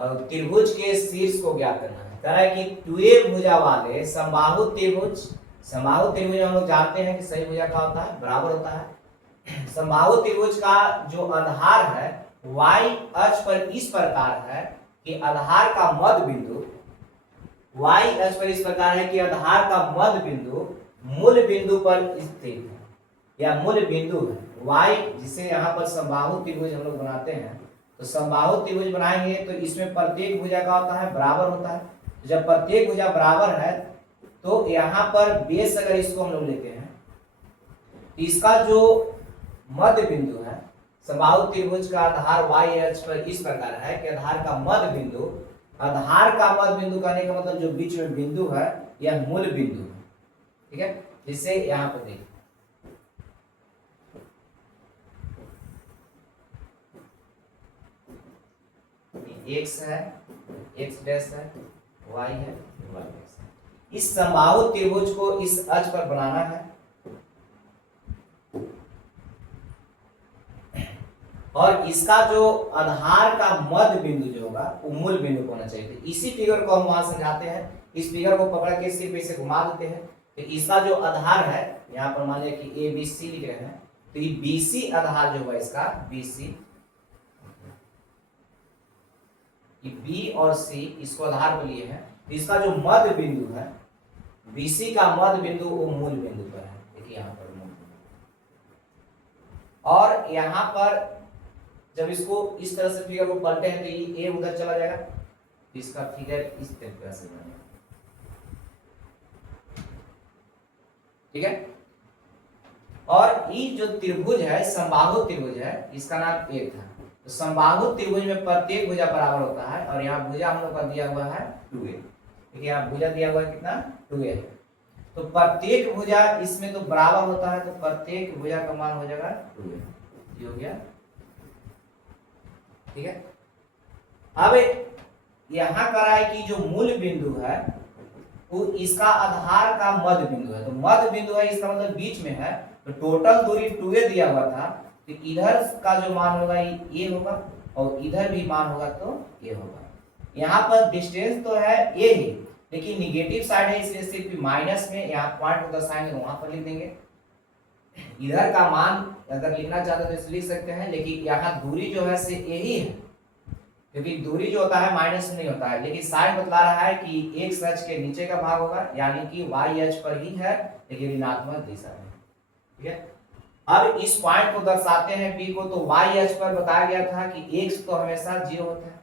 और त्रिभुज के शीर्ष को ज्ञात करना है। कह रहा है कि 2a भुजा वाले समबाहु त्रिभुज हम लोग जानते हैं कि सही भुजा का होता है, बराबर होता है। समबाहु त्रिभुज का जो आधार है y अक्ष पर इस प्रकार है कि आधार का मध्य बिंदु y अक्ष पर इस प्रकार है कि आधार का मध्य बिंदु मूल बिंदु पर स्थित है या मूल बिंदु है। y जिसे यहाँ पर समबाहु त्रिभुज हम लोग बनाते हैं, तो समबाहु त्रिभुज बनाएंगे तो इसमें प्रत्येक भुजा का होता है, बराबर होता है। जब प्रत्येक भुजा बराबर है तो यहाँ पर बेस अगर इसको हम लोग लेते हैं, इसका जो मध्य बिंदु है समबाहु त्रिभुज का आधार y अक्ष पर इस प्रकार है कि आधार का मध्य बिंदु, आधार का मध्य बिंदु कहने का मतलब जो बीच में बिंदु है यह मूल बिंदु है। ठीक है, जिससे यहाँ पर देखिए x है, x डैश है, y है, y डैश है। इस समबाहु त्रिभुज को इस अक्ष पर बनाना है और इसका जो आधार का मध्य बिंदु जो होगा वो मूल बिंदु होना चाहिए। तो इसी फिगर को हम वहां समझाते हैं, इस फिगर को पकड़ के सिर्फ इसे घुमा देते हैं। तो इसका जो आधार है यहाँ पर मान लिया कि ए बी सी लिख रहे हैं, तो ये बीसी आधार जो होगा इसका बीसी, ये बी और सी इसको आधार पर लिए हैं। इसका जो मध्य बिंदु है बीसी का मध्य बिंदु वो मूल बिंदु पर है। देखिए यहाँ पर मूल बिंदु, और यहाँ पर जब इसको इस तरह से फिगर को पलटे हैं तो ये ए उधर चला जाएगा, इसका फिगर इस तरह से बनेगा। ठीक है, और ये जो त्रिभुज है समबाहु त्रिभुज है, इसका नाम ए था। तो समबाहु त्रिभुज में प्रत्येक भुजा बराबर होता है और यहाँ भुजा हम लोग का दिया हुआ है 2a। देखिए यहाँ भुजा दिया हुआ है कितना, 2a है। तो प्रत्येक भुजा इसमें तो बराबर होता है, तो प्रत्येक भुजा का मान हो जाएगा 2a। ये हो गया। ठीक है, अब यहाँ करा है कि जो मूल बिंदु है वो इसका आधार का मध्य बिंदु है। तो मध्य बिंदु है इसका मतलब बीच में है, तो टोटल दूरी 2a दिया हुआ था, तो इधर का जो मान होगा ये होगा और इधर भी मान होगा तो ये होगा। यहाँ पर डिस्टेंस तो है ये ही, लेकिन निगेटिव साइड है इसलिए सिर्फ माइनस में यहाँ पॉइंट को दर्शाएंगे, वहां पर लिख देंगे। इधर का मान अगर लिखना चाहते तो इसे लिख सकते हैं, लेकिन यहाँ दूरी जो है से यही है, क्योंकि दूरी जो होता है माइनस नहीं होता है, लेकिन साइन बतला रहा है कि x अक्ष के नीचे का भाग होगा, यानी कि y अक्ष पर ही है लेकिन ऋणात्मक दिशा में। ठीक है, अब इस पॉइंट को दर्शाते हैं p को, तो y अक्ष पर बताया गया था कि x तो हमेशा 0 होता है,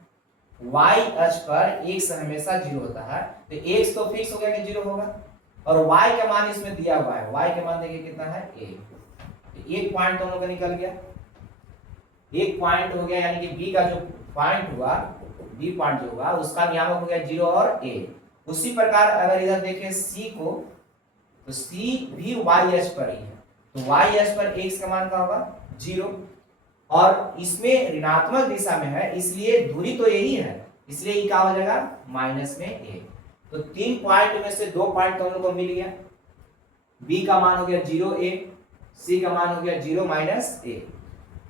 y अक्ष पर x हमेशा 0 होता है, तो x तो फिक्स हो गया कि 0 होगा और y का मान इसमें दिया हुआ है, y का मान देखिए कितना है a। एक पॉइंट तो हम लोग का निकल गया, एक पॉइंट हो गया, यानी कि b का जो पॉइंट हुआ, b पॉइंट जो हुआ उसका नियामक हो गया 0 और a। उसी प्रकार अगर इधर देखें c को, तो c भी y अक्ष पर ही है, तो y अक्ष पर x का मान का होगा 0, और इसमें ऋणात्मक दिशा में है, इसलिए दूरी तो यही है, इसलिए ये क्या हो जाएगा माइनस में ए। तो 3 पॉइंट में से 2 पॉइंट तो हम लोग को मिल गया। बी का मान हो गया 0 ए, सी का मान हो गया 0 माइनस ए।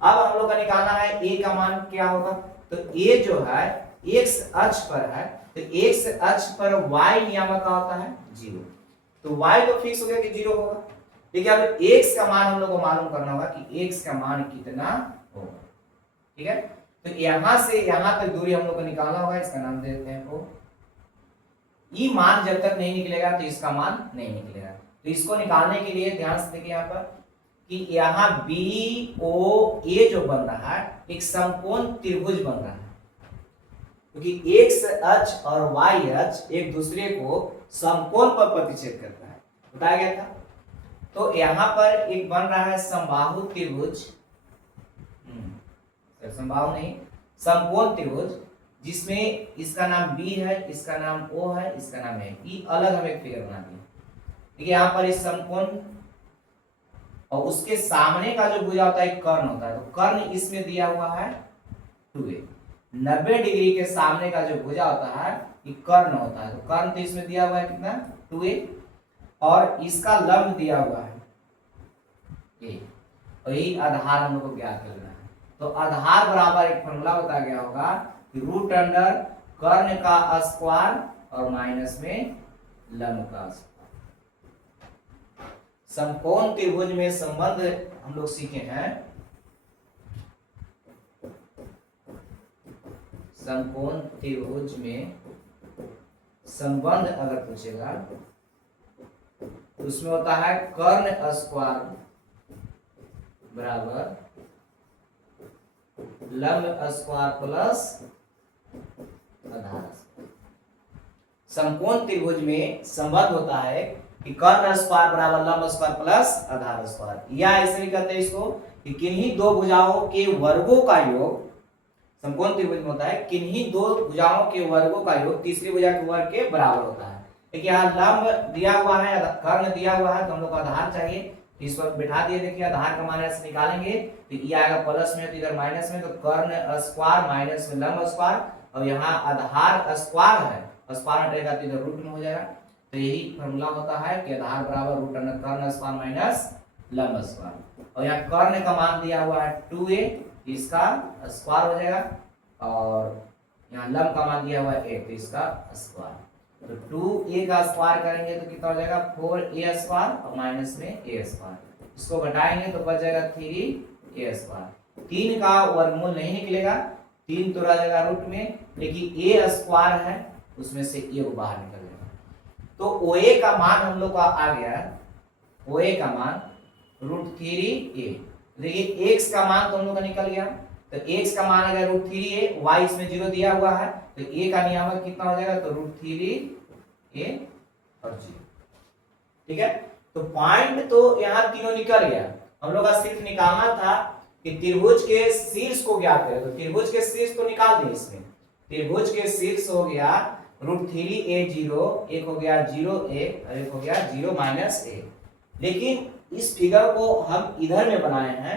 अब हम लोग का निकालना है ए का मान क्या होगा। तो ए जो है एक्स अक्ष पर है, तो एक्स अक्ष पर y नियामक का होता है 0, तो y तो फिक्स हो गया कि 0 होगा। ठीक है, अब x का मान हम लोग को मालूम करना होगा कि x का मान कितना होगा। ठीक है, तो यहां से यहां तक दूरी हम लोग को निकालना होगा, इसका नाम दे देते हैं को ई। मान जब तक नहीं निकलेगा तो इसका मान नहीं निकलेगा। तो इसको निकालने के लिए ध्यान से देखिए यहाँ पर कि यहाँ बी ओ ए जो बन रहा है एक समकोण त्रिभुज बन रहा है, क्योंकि एक्स अक्ष और वाई अक्ष एक दूसरे को समकोण पर प्रतिच्छेद करता है, बताया गया था। तो यहाँ पर एक बन रहा है समबाहु त्रिभुज, समबाहु नहीं समकोण त्रिभुज, जिसमें इसका नाम बी है, इसका नाम ओ है, इसका नाम है ई। अलग हम एक फिगर बना दिए। देखिए यहाँ पर इस समकोण और उसके सामने का जो भुजा होता है कर्ण होता है, तो कर्ण इसमें दिया हुआ है 2a। 90 डिग्री के सामने का जो भुजा होता है ये कर्ण होता है, तो कर्ण तो इसमें दिया हुआ है कितना 2a, और इसका लंब दिया हुआ है a, और यही आधार हम लोग को ज्ञात करना है। तो आधार बराबर एक फॉर्मूला बताया गया होगा कि रूट अंडर कर्ण का स्क्वायर और माइनस में लंब का स्क्वायर। समकोण त्रिभुज में संबंध हम लोग सीखे हैं। समकोण त्रिभुज में संबंध अगर पूछेगा तो उसमें होता है कर्ण स्क्वायर बराबर लंब स्क्वायर प्लस आधार। समकोण त्रिभुज में संबंध होता है कि कर्ण स्क्वायर बराबर लंब स्क्वायर प्लस आधार स्क्वायर, या ऐसे भी कहते हैं इसको कि किन्हीं दो भुजाओं के वर्गों का योग। समकोण त्रिभुज में होता है किन्हीं दो भुजाओं के वर्गों का योग तीसरी भुजा के वर्ग के बराबर होता है। देखिए यहाँ लंब दिया हुआ है, कर्ण दिया हुआ है, तो हम लोग को आधार चाहिए, इस पर बिठा दिए। देखिए आधार का मान ऐसे निकालेंगे तो ये आएगा प्लस में, तो इधर माइनस में, तो कर्ण स्क्वायर माइनस में लंब स्क्वायर, और यहाँ आधार स्क्वायर है, स्क्वायर हटेगा तो इधर रूट में हो जाएगा। तो यही फॉर्मूला होता है कि आधार बराबर रूट अंडर कर्ण स्क्वायर माइनस लंब स्क्वायर, और यहाँ कर्ण का मान दिया हुआ है 2a, इसका स्क्वायर हो जाएगा, और यहाँ लंब का मान दिया हुआ है 8, तो इसका स्क्वायर। तो 2a का स्क्वायर करेंगे तो कितना हो जाएगा 4a स्क्वायर और माइनस में a स्क्वायर, इसको घटाएंगे तो बच जाएगा 3a स्क्वायर। 3 का वर्गमूल नहीं निकलेगा, 3 तो रह जाएगा रूट में, लेकिन a स्क्वायर है उसमें से a को बाहर निकल जाएगा। तो OA का मान हम लोग का आ गया, OA का मान √3a। देखिए x का मान तो हम लोग का निकल गया, तो x का मान आ गया √3a, y इसमें 0 दिया हुआ है, तो a का नियामक कितना हो जाएगा तो √3a और 0। ठीक है, तो पॉइंट तो यहाँ तीनों निकल गया। हम लोग का सिर्फ निकालना था कि त्रिभुज के शीर्ष को ज्ञात करें, तो त्रिभुज के शीर्ष तो निकाल दें। इसमें त्रिभुज के शीर्ष हो गया √3a 0, एक हो गया 0a और एक हो गया 0 माइनस a। लेकिन इस फिगर को हम इधर में बनाए हैं,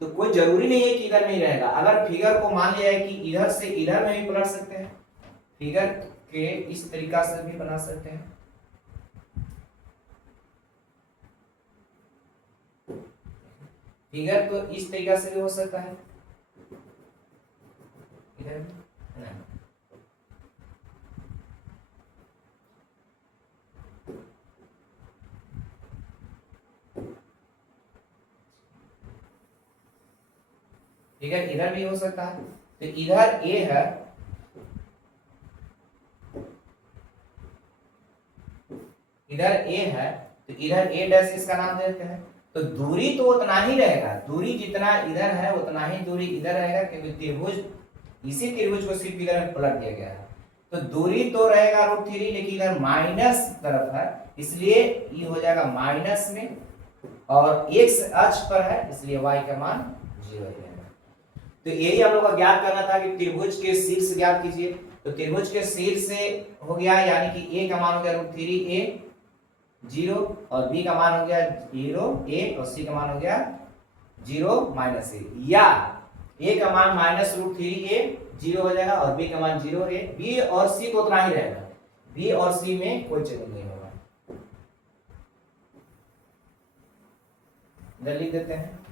तो कोई जरूरी नहीं है कि इधर में ही रहेगा। अगर फिगर को मान लिया है कि इधर से इधर में भी पलट सकते हैं, फिगर के इस तरीका से भी बना सकते हैं। फिगर तो इस तरीका से भी हो सकता है, इधर नहीं। फिगर इधर भी हो सकता है, तो इधर a है, इधर a है, तो इधर a डैश इसका नाम देते हैं। तो दूरी तो उतना ही रहेगा, दूरी जितना इधर है उतना ही दूरी इधर रहेगा, क्योंकि त्रिभुज इसी त्रिभुज को सिर्फ इधर में पलट दिया गया है। तो दूरी तो रहेगा √3, लेकिन इधर माइनस तरफ है, इसलिए ये हो जाएगा माइनस में, और x अक्ष पर है इसलिए y का मान 0 रहेगा। तो यही हम लोग को ज्ञात करना था कि त्रिभुज के शीर्ष ज्ञात कीजिए। तो त्रिभुज के शीर्ष से हो गया, यानी कि a का मान हो गया √3a 0, और b का मान हो गया 0 1, और c का मान हो गया 0 माइनस a। या ए का मान -√3a 0 हो जाएगा और बी का मान 0a। बी और सी तो उतना ही रहेगा, बी और सी में कोई चेंज नहीं होगा। इधर लिख देते हैं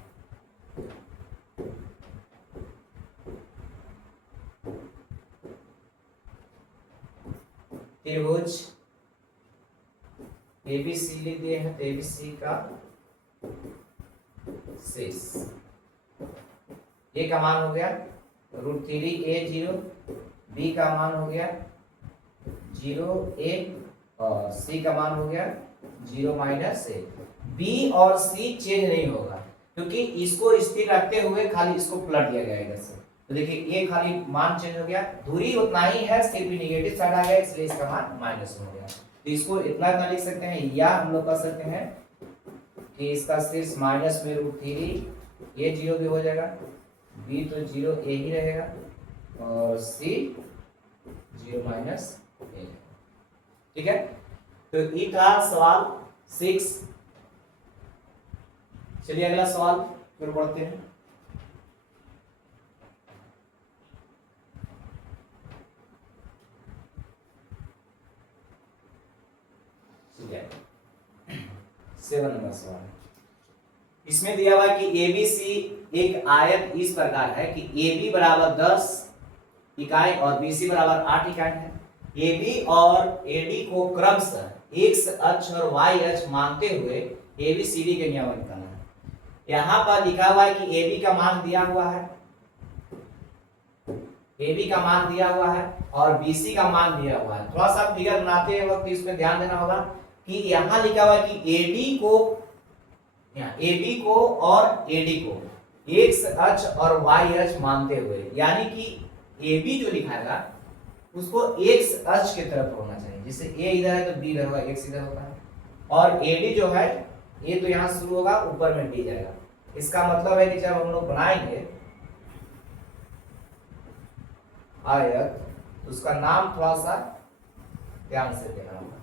त्रिभुज एबीसी लिख दिए हैं, तो एबीसी का शेष ए का मान हो गया √3a 0, बी का मान हो गया 0a और सी का मान हो गया 0 -a। बी और सी चेंज नहीं होगा क्योंकि इसको स्थिर रखते हुए खाली इसको पलट दिया गया इधर से। तो देखिए ये खाली मान चेंज हो गया, दूरी उतना ही है, सिर्फ निगेटिव साइड आ गया इसलिए इसका मान माइनस हो गया। तो इसको इतना लिख सकते हैं, या हम लोग कह सकते हैं कि इसका शीर्ष माइनस में √3 ये 0 भी हो जाएगा, बी तो 0 ए ही रहेगा और सी 0 -a। ठीक है, तो ई का सवाल 6। चलिए अगला सवाल फिर पढ़ते हैं। ठीक है, 7 नंबर सवाल। इसमें दिया हुआ है कि एबीसी एक आयत इस प्रकार है कि AB बराबर 10 इकाई और BC बराबर 8 इकाई है। AB और AD को क्रमशः x अक्ष और y अक्ष मानते हुए ABCD के नियम निकालना है। यहाँ पर लिखा हुआ है कि AB का मान दिया हुआ है, AB का मान दिया हुआ है और BC का मान दिया हुआ है। थोड़ा सा फिगर बनाते वक्त इसमें ध्यान देना होगा कि यहाँ लिखा हुआ है कि AB को और AD को x अक्ष और y अक्ष मानते हुए, यानी कि AB जो लिखाएगा उसको x अक्ष की तरफ होना चाहिए। जैसे A इधर है तो B इधर होगा, x इधर होता है, और AD जो है ये तो यहाँ शुरू होगा, ऊपर में D जाएगा। इसका मतलब है कि जब हम लोग बनाएंगे आयत तो उसका नाम थोड़ा सा ध्यान से देना होगा।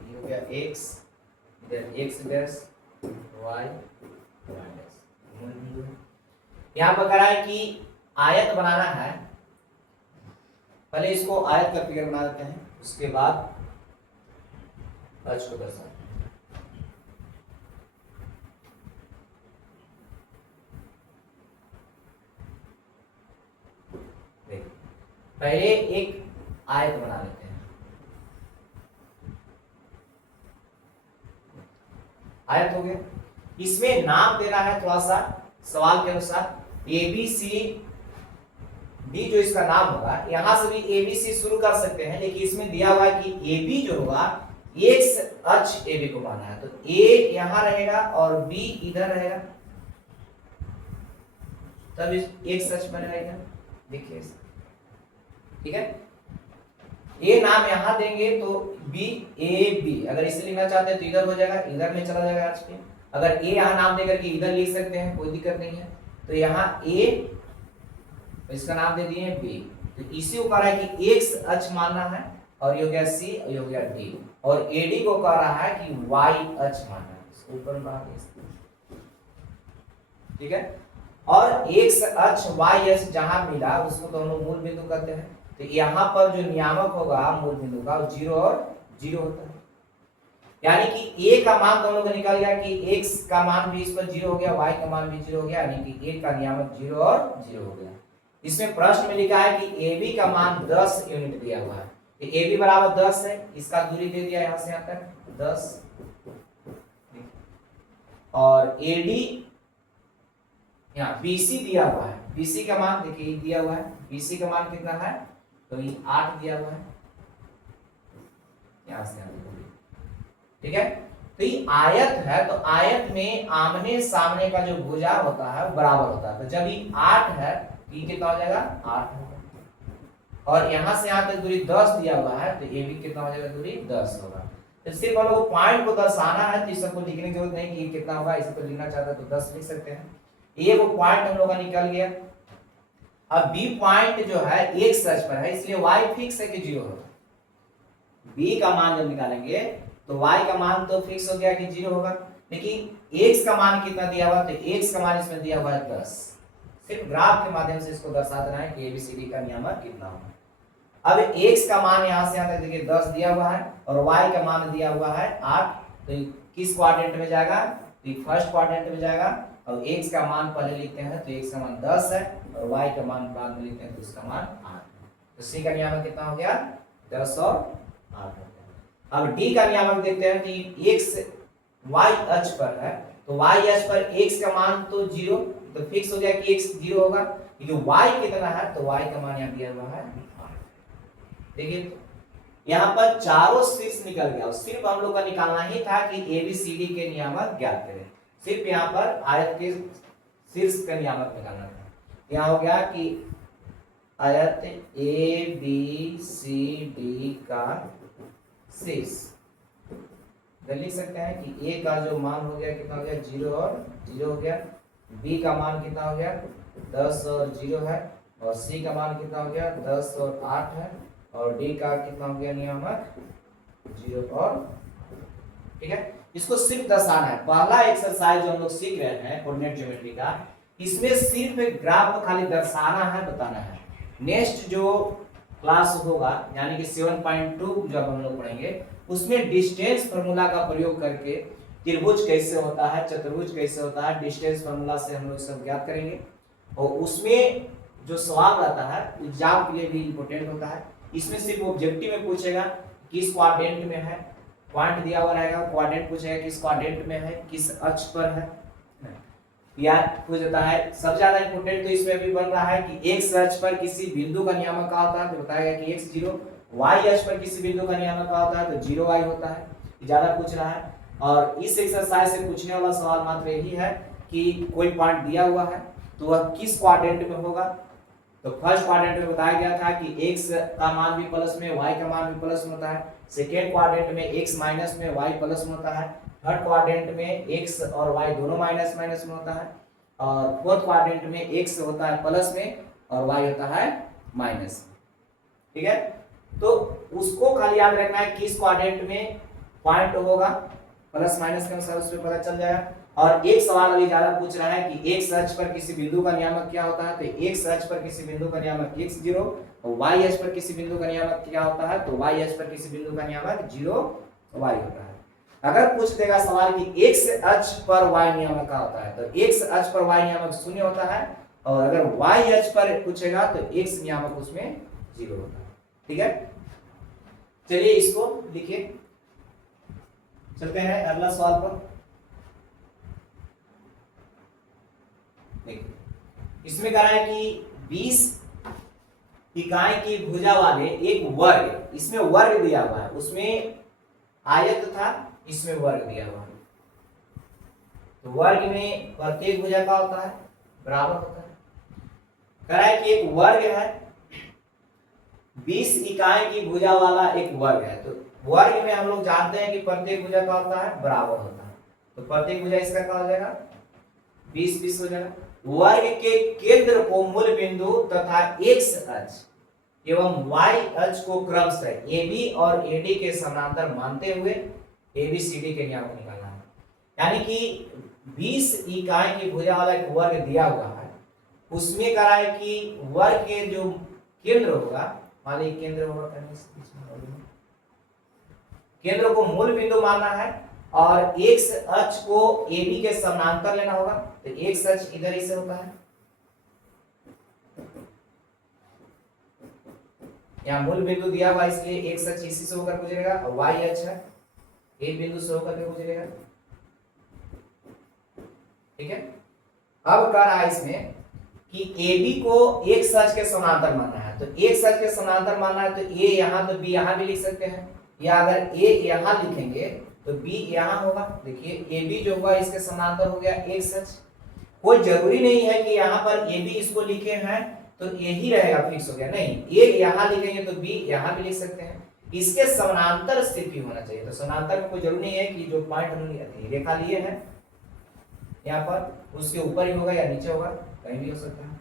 ये हो गया x, इधर x डैश y डैश। यहाँ पर कह रहा है कि आयत बनाना है, पहले इसको आयत का फिगर बना देते हैं, उसके बाद अक्ष को दर्शाते हैं। पहले एक आयत बना लेते हैं। आयत हो गया, इसमें नाम देना है थोड़ा सा सवाल के अनुसार ABC D जो इसका नाम होगा, यहां से भी ABC शुरू कर सकते हैं, लेकिन इसमें दिया हुआ है कि AB जो होगा x अक्ष AB को माना है, तो A यहां रहेगा और B इधर रहेगा, तब इस x अक्ष पर रहेगा। देखिए ठीक है, ए नाम यहां देंगे तो BAB, अगर इसे लिखना चाहते हैं तो इधर हो जाएगा, इधर में चला जाएगा आज के। अगर ए यहां नाम देकर के इधर लिख सकते हैं, कोई दिक्कत नहीं है। तो यहाँ A इसका नाम दे दिए B, तो इसी को कह रहा है कि x अक्ष मानना है, और ये हो गया C और ये हो गया D, और AD को कह रहा है कि y अक्ष मानना है। ऊपर ठीक है, और x अक्ष y अक्ष जहां मिला उसको तो हम लोग मूल बिंदु कहते हैं। तो यहाँ पर जो नियामक होगा मूल बिंदु का 0 और 0 होता है, यानी कि a का मान दोनों को निकाल गया कि x का मान भी इस पर 0 हो गया, y का मान भी 0 हो गया, यानी कि a का नियामक 0 और 0 हो गया। इसमें प्रश्न में लिखा है कि AB का मान 10 यूनिट दिया हुआ है, तो AB बराबर 10 है, इसका दूरी दे दिया यहाँ से यहाँ तक 10, और AD यहाँ BC दिया हुआ है, BC का मान देखिए दिया हुआ है, BC का मान कितना है तो ये 8 दिया हुआ है, यहाँ से ठीक है। तो ये आयत है, तो आयत में आमने सामने का जो भुजा होता है वो बराबर होता है, तो जब ये 8 है तो ये कितना हो जाएगा 8 होगा, और यहाँ से यहाँ तक दूरी 10 दिया हुआ है, तो ये भी कितना हो जाएगा दूरी 10 होगा। तो सिर्फ हम लोग पॉइंट को दर्शाना है, तो इस सबको लिखने की जरूरत नहीं कि ये कितना होगा, इसे तो लिखना चाहता है तो 10 लिख सकते हैं। ये वो पॉइंट हम लोग का निकल गया। अब बी पॉइंट जो है x अक्ष पर है, इसलिए y फिक्स है कि 0 होगा। बी का मान जब निकालेंगे तो y का मान तो फिक्स हो गया कि 0 होगा, लेकिन x का मान कितना दिया हुआ, तो x का मान इसमें दिया हुआ है 10। सिर्फ ग्राफ के माध्यम से इसको दर्शा देना है कि ABCD का नियामक कितना होगा। अब x का मान यहाँ से यहाँ तक देखिए 10 दिया हुआ है और y का मान दिया हुआ है 8, तो किस क्वाड्रेंट में जाएगा, तो फर्स्ट क्वाड्रेंट में जाएगा। और x का मान पहले लिखते हैं तो x का मान 10 है और y का मान बाद में लिखते हैं तो उसका मान 8 है। तो c का नियामक कितना हो गया, 10 और 8 हो गया। अब d का नियामक देखते हैं कि x y अक्ष पर है, तो y अक्ष पर x का मान तो 0, तो फिक्स हो गया कि x 0 होगा, क्योंकि y कितना है, तो y का मान यहाँ दिया हुआ है 8। देखिए तो यहाँ पर चारों शीर्ष निकल गया, सिर्फ हम लोग का निकालना ही था कि ABCD के नियामक ज्ञात करें, सिर्फ यहाँ पर आयत के शीर्ष का नियामक निकालना था। यहाँ हो गया कि आयत ABCD का शीर्ष लिख सकते हैं कि A का जो मान हो गया कितना हो गया, 0 और 0 हो गया, B का मान कितना हो गया, 10 और 0 है, और C का मान कितना हो गया, 10 और 8 है, और D का कितना हो गया नियामक 0 और, ठीक है। इसको सिर्फ दर्शाना है। पहला एक्सरसाइज जो हम लोग सीख रहे हैं कोऑर्डिनेट ज्योमेट्री का, इसमें सिर्फ एक ग्राफ को खाली दर्शाना है, बताना है। नेक्स्ट जो क्लास होगा यानी कि 7.2 जब हम लोग पढ़ेंगे, उसमें डिस्टेंस फार्मूला का प्रयोग करके त्रिभुज कैसे होता है, चतुर्भुज कैसे होता है, डिस्टेंस फार्मूला से हम लोग सब ज्ञात करेंगे। और उसमें जो सवाल रहता है एग्जाम के लिए भी इम्पोर्टेंट होता है। इसमें सिर्फ ऑब्जेक्टिव में पूछेगा किस क्वाड्रेंट में है, पॉइंट दिया हुआ रहेगा, क्वाड्रेंट पूछेगा किस क्वाड्रेंट में है, किस अक्ष पर है, या पूछ देता है। सबसे ज्यादा इंपोर्टेंट तो इसमें भी बन रहा है कि एक्स अक्ष पर किसी बिंदु का नियामक क्या होता है, तो बताएगा कि x 0, y अक्ष पर किसी बिंदु का नियामक क्या होता है, तो 0y होता है। ज्यादा पूछ रहा है। और इस एक्सरसाइज से पूछने वाला सवाल मात्र यही है कि कोई पॉइंट दिया हुआ है तो वह किस क्वाड्रेंट में होगा। तो फर्स्ट क्वाड्रेंट में बताया गया था कि x का मान भी प्लस में, y का मान भी प्लस में होता है। सेकेंड क्वाड्रेंट में x माइनस में, y प्लस में होता है। थर्ड क्वाड्रेंट में x और y दोनों माइनस माइनस में होता है। और फोर्थ क्वाड्रेंट में x होता है प्लस में और y होता है माइनस में, ठीक है। तो उसको खाली याद रखना है किस क्वाड्रेंट में पॉइंट होगा, प्लस माइनस के अनुसार उसमें पता चल जाएगा। और एक सवाल अभी ज्यादा पूछ रहा है कि x अक्ष पर किसी बिंदु का नियामक क्या होता है, तो x अक्ष पर किसी बिंदु का नियामक x 0, और y अक्ष पर किसी बिंदु का नियामक क्या होता है, तो y अक्ष पर किसी बिंदु का नियामक 0 y होता है। अगर पूछ देगा सवाल कि x अक्ष पर y नियामक क्या होता है, तो x अक्ष पर y नियामक 0 होता है, और अगर y अक्ष पर पूछेगा तो x नियामक उसमें 0 होता है, ठीक है। चलिए इसको लिखिए, चलते हैं अगला सवाल पर। देखिए इसमें कह रहा है कि 20 इकाई की भुजा वाले एक वर्ग, इसमें वर्ग दिया हुआ है, उसमें आयत था, इसमें वर्ग दिया हुआ है। तो वर्ग में प्रत्येक भुजा का होता है बराबर होता है। कह रहा है कि एक वर्ग है, 20 इकाई की भुजा वाला एक वर्ग है। तो वर्ग में हम लोग जानते हैं कि प्रत्येक भुजा का होता है बराबर होता है। तो प्रत्येक भुजा इसका क्या हो जाएगा, 20 हो जाएगा। वर्ग के केंद्र को मूल बिंदु तथा x अक्ष एवं y अक्ष को क्रमशः AB और AD के समानांतर मानते हुए ABCD के नियामक निकालना है। यानी कि 20 इकाई की भुजा वाला एक वर्ग दिया हुआ है, उसमें कह रहा है कि वर्ग के जो केंद्र होगा, मान लीजिए केंद्र होगा, केंद्र को मूल बिंदु मानना है और x अक्ष को AB के समानांतर लेना होगा। तो x अक्ष इधर ही से होता है, यहाँ मूल बिंदु दिया हुआ इसलिए x अक्ष इसी से होकर गुजरेगा, और y अक्ष है एक बिंदु से होकर के गुजरेगा, ठीक है। अब कह रहा है इसमें कि AB को x अक्ष के समानांतर मानना है। तो x अक्ष के समानांतर मानना है तो a यहाँ, तो b यहाँ भी लिख सकते हैं, या अगर a यहाँ लिखेंगे तो b यहाँ होगा। देखिए AB जो हुआ इसके समानांतर हो गया x अक्ष। कोई जरूरी नहीं है कि यहाँ पर AB इसको लिखे हैं तो यही रहेगा, फिक्स हो गया, नहीं, a यहाँ लिखेंगे तो b यहाँ भी लिख सकते हैं। इसके समानांतर स्थित भी होना चाहिए। तो समानांतर में कोई जरूरी नहीं है कि जो पॉइंट हमने रेखा लिए हैं यहाँ पर उसके ऊपर ही होगा या नीचे होगा, कहीं भी हो सकता है।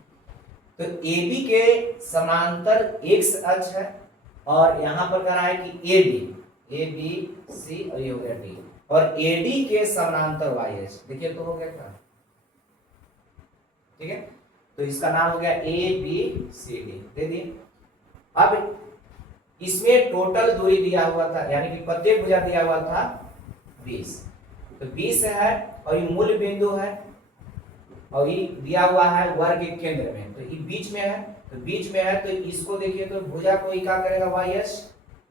तो AB के समानांतर x अक्ष है और यहाँ पर कह रहा है कि AB ए बी सी और ये हो गया डी, और एडी के समानांतर वाई एच, देखिए तो हो गया क्या, ठीक है। तो इसका नाम हो गया ए बी सी डी, दे दिए। अब इसमें टोटल दूरी दिया हुआ था, यानी कि प्रत्येक भुजा दिया हुआ था 20, तो 20 है और ये मूल बिंदु है और ये दिया हुआ है वर्ग के केंद्र में, तो ये बीच में है, तो बीच में है तो इसको देखिए तो भुजा को क्या करेगा वाई एच,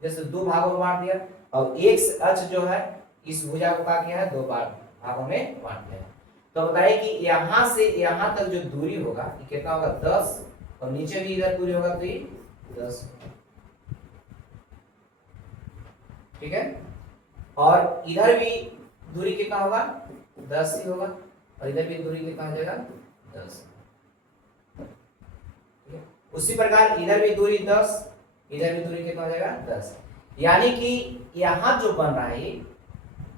जैसे दो भागों में बांट दिया, और एक्स अक्ष जो है इस भुजा को क्या किया है, दो भागों में बांट दिया। तो बताइए कि यहां से यहां तक जो दूरी होगा ये कितना होगा 10, और नीचे भी इधर दूरी होगा तो ये 10, ठीक है। और इधर भी दूरी कितना होगा 10 ही होगा, और इधर भी दूरी कितना हो जाएगा 10, ठीक है। उसी प्रकार इधर भी दूरी 10, इधर भी दूरी कितना हो जाएगा 10, यानी कि यहाँ जो बन रहा है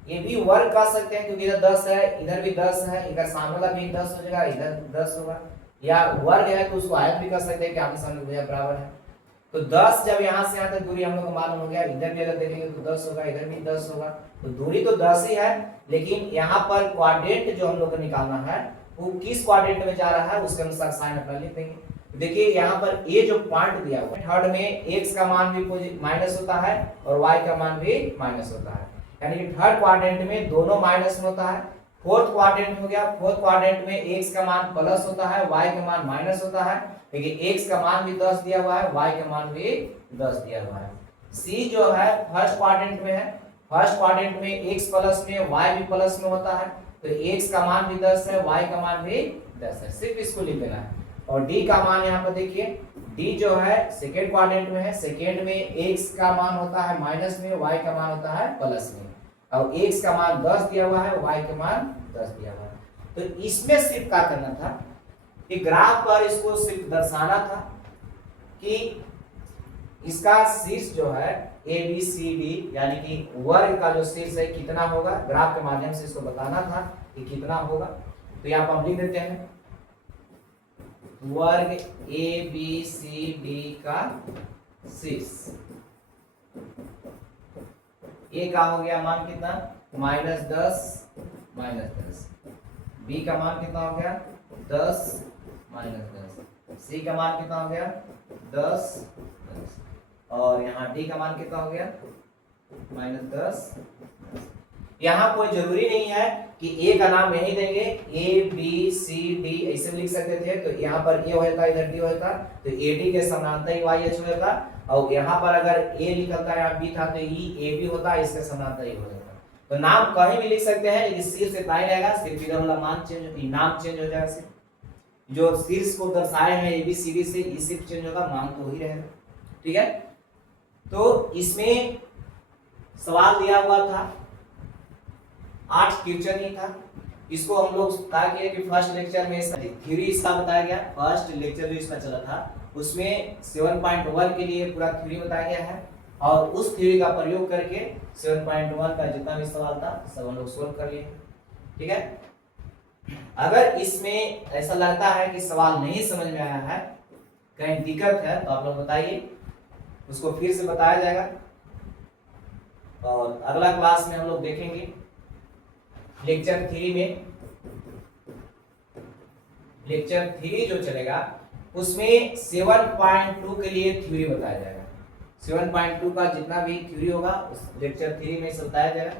ये भी वर्ग कर सकते हैं, क्योंकि इधर 10 है, इधर भी 10 है, इधर सामने वाला भी 10 हो जाएगा, इधर 10 होगा, या वर्ग है तो उसको आयत भी कर सकते हैं कि आमने सामने भुजा बराबर है। तो 10 जब यहाँ से यहाँ तक दूरी हम लोग को मालूम हो गया, इधर भी अगर देखेंगे तो 10 होगा, इधर भी 10 होगा, तो दूरी तो 10 ही है, लेकिन यहाँ पर क्वाड्रेंट जो हम लोग को निकालना है वो किस क्वाड्रेंट में जा रहा है उसके अनुसार साइन अपना लिख देंगे। देखिए यहाँ पर ये जो पॉइंट दिया हुआ है, थर्ड में x का मान भी माइनस होता है और y का मान भी माइनस होता है, यानी कि थर्ड क्वाड्रेंट में दोनों माइनस में होता है। फोर्थ क्वाड्रेंट हो गया, फोर्थ क्वाड्रेंट में x का मान प्लस होता है, y का मान माइनस होता है, देखिए x का मान भी 10 दिया हुआ है, y का मान भी 10 दिया हुआ है। c जो है फर्स्ट क्वाड्रेंट में है, फर्स्ट क्वाड्रेंट में x प्लस में y भी प्लस में होता है, तो x का मान भी 10 है, y का मान भी 10 है, सिर्फ इसको लिख देना है। और d का मान यहाँ पर देखिए, d जो है सेकेंड क्वाड्रेंट में है, सेकेंड में x का मान होता है माइनस में, y का मान होता है प्लस में, और x का मान 10 दिया हुआ है, y का मान 10 दिया हुआ है। तो इसमें सिर्फ क्या करना था कि ग्राफ पर इसको सिर्फ दर्शाना था कि इसका शीर्ष जो है ए बी सी डी, यानी कि वर्ग का जो शीर्ष है कितना होगा, ग्राफ के माध्यम से इसको बताना था कि कितना होगा। तो यहाँ पर हम लिख देते हैं वर्ग ए बी सी डी का शीर्ष, ए का हो गया मान कितना -10, बी का मान कितना हो गया 10 -10, सी का मान कितना हो गया 10, और यहाँ डी का मान कितना हो गया -10। यहाँ कोई जरूरी नहीं है कि ए का नाम यही देंगे, ए बी सी डी ऐसे भी लिख सकते थे, तो यहाँ पर ए होता इधर डी होता, तो ए डी के समानांतर ही वाई एच होता, और यहाँ पर अगर ए निकलता है यहाँ बी था तो ई ए बी होता, इसके समानांतर ही हो जाता। तो नाम कहीं भी लिख सकते हैं, लेकिन शीर्ष से इतना ही रहेगा, सिर्फ इधर वाला मान चेंज, नाम चेंज हो जाएगा, सिर्फ जो शीर्ष को दर्शाए हैं ए बी सी डी से ई सिर्फ चेंज होगा, मान तो वही रहेगा, ठीक है। तो इसमें सवाल दिया हुआ था 8 क्वेश्चन ही था, इसको हम लोग क्या किए कि फर्स्ट लेक्चर में थ्योरी इसका बताया गया, फर्स्ट लेक्चर जो इसका चला था उसमें 7.1 के लिए पूरा थ्योरी बताया गया है, और उस थ्योरी का प्रयोग करके 7.1 का जितना भी सवाल था सब हम लोग सोल्व कर लिए, ठीक है। अगर इसमें ऐसा लगता है कि सवाल नहीं समझ में आया है, कहीं दिक्कत है, तो आप लोग बताइए, उसको फिर से बताया जाएगा, और अगला क्लास में हम लोग देखेंगे लेक्चर 3 में, लेक्चर 3 जो चलेगा उसमें 7.2 के लिए थ्योरी बताया जाएगा, 7.2 का जितना भी थ्योरी होगा उस लेक्चर 3 में बताया जाएगा।